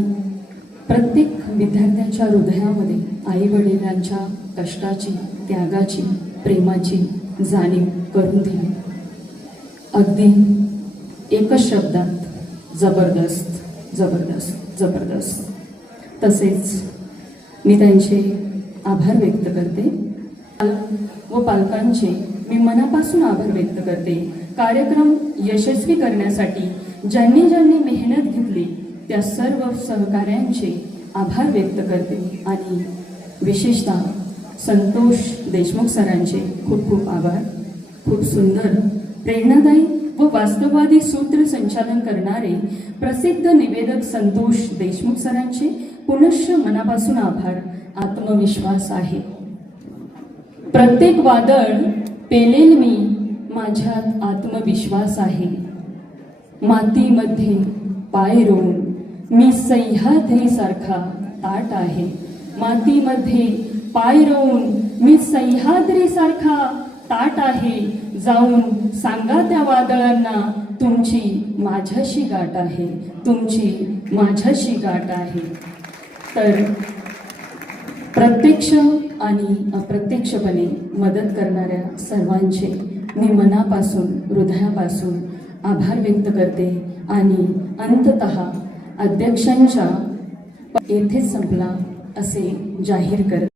प्रत्येक विद्यार्थ्यांच्या हृदयामध्ये आई वडिलांच्या कष्टाची, त्यागाची, प्रेमाची जाणीव करून दिली. अगदी एकच शब्दात जबरदस्त जबरदस्त जबरदस्त. तसेच मी त्यांचे आभार व्यक्त करते व पालकांचे मी मनापासून आभार व्यक्त करते. कार्यक्रम यशस्वी करण्यासाठी ज्यांनी मेहनत घेतली त्या सर्व सहकाऱ्यांचे आभार व्यक्त करते. आणि विशेषतः संतोष देशमुख सरांचे खूप खूप आभार. खूप सुंदर प्रेरणादायी व वास्तववादी सूत्रसंचालन करणारे प्रसिद्ध निवेदक संतोष देशमुख सरांचे पुनश्च मनापासून आभार. आत्मविश्वास आहे. प्रत्येक वादळ पेलेल मी, माझ्यात आत्मविश्वास आहे. मातीमध्ये पाय रोवून मी सह्याद्रीसारखा ताट आहे. मातीमध्ये पाय रोवून मी सह्याद्रीसारखा ताट आहे. जाऊन सांगा त्या वादळांना, तुमची माझ्याशी गाठ आहे, तुमची माझ्याशी गाठ आहे. तर प्रत्यक्ष आणि अप्रत्यक्षपणे मदत करणाऱ्या सर्वांचे मी मनापासून हृदयापासून आभार व्यक्त करते आणि अंततः अध्यक्षांच्या येथेच संपला असे जाहीर करते.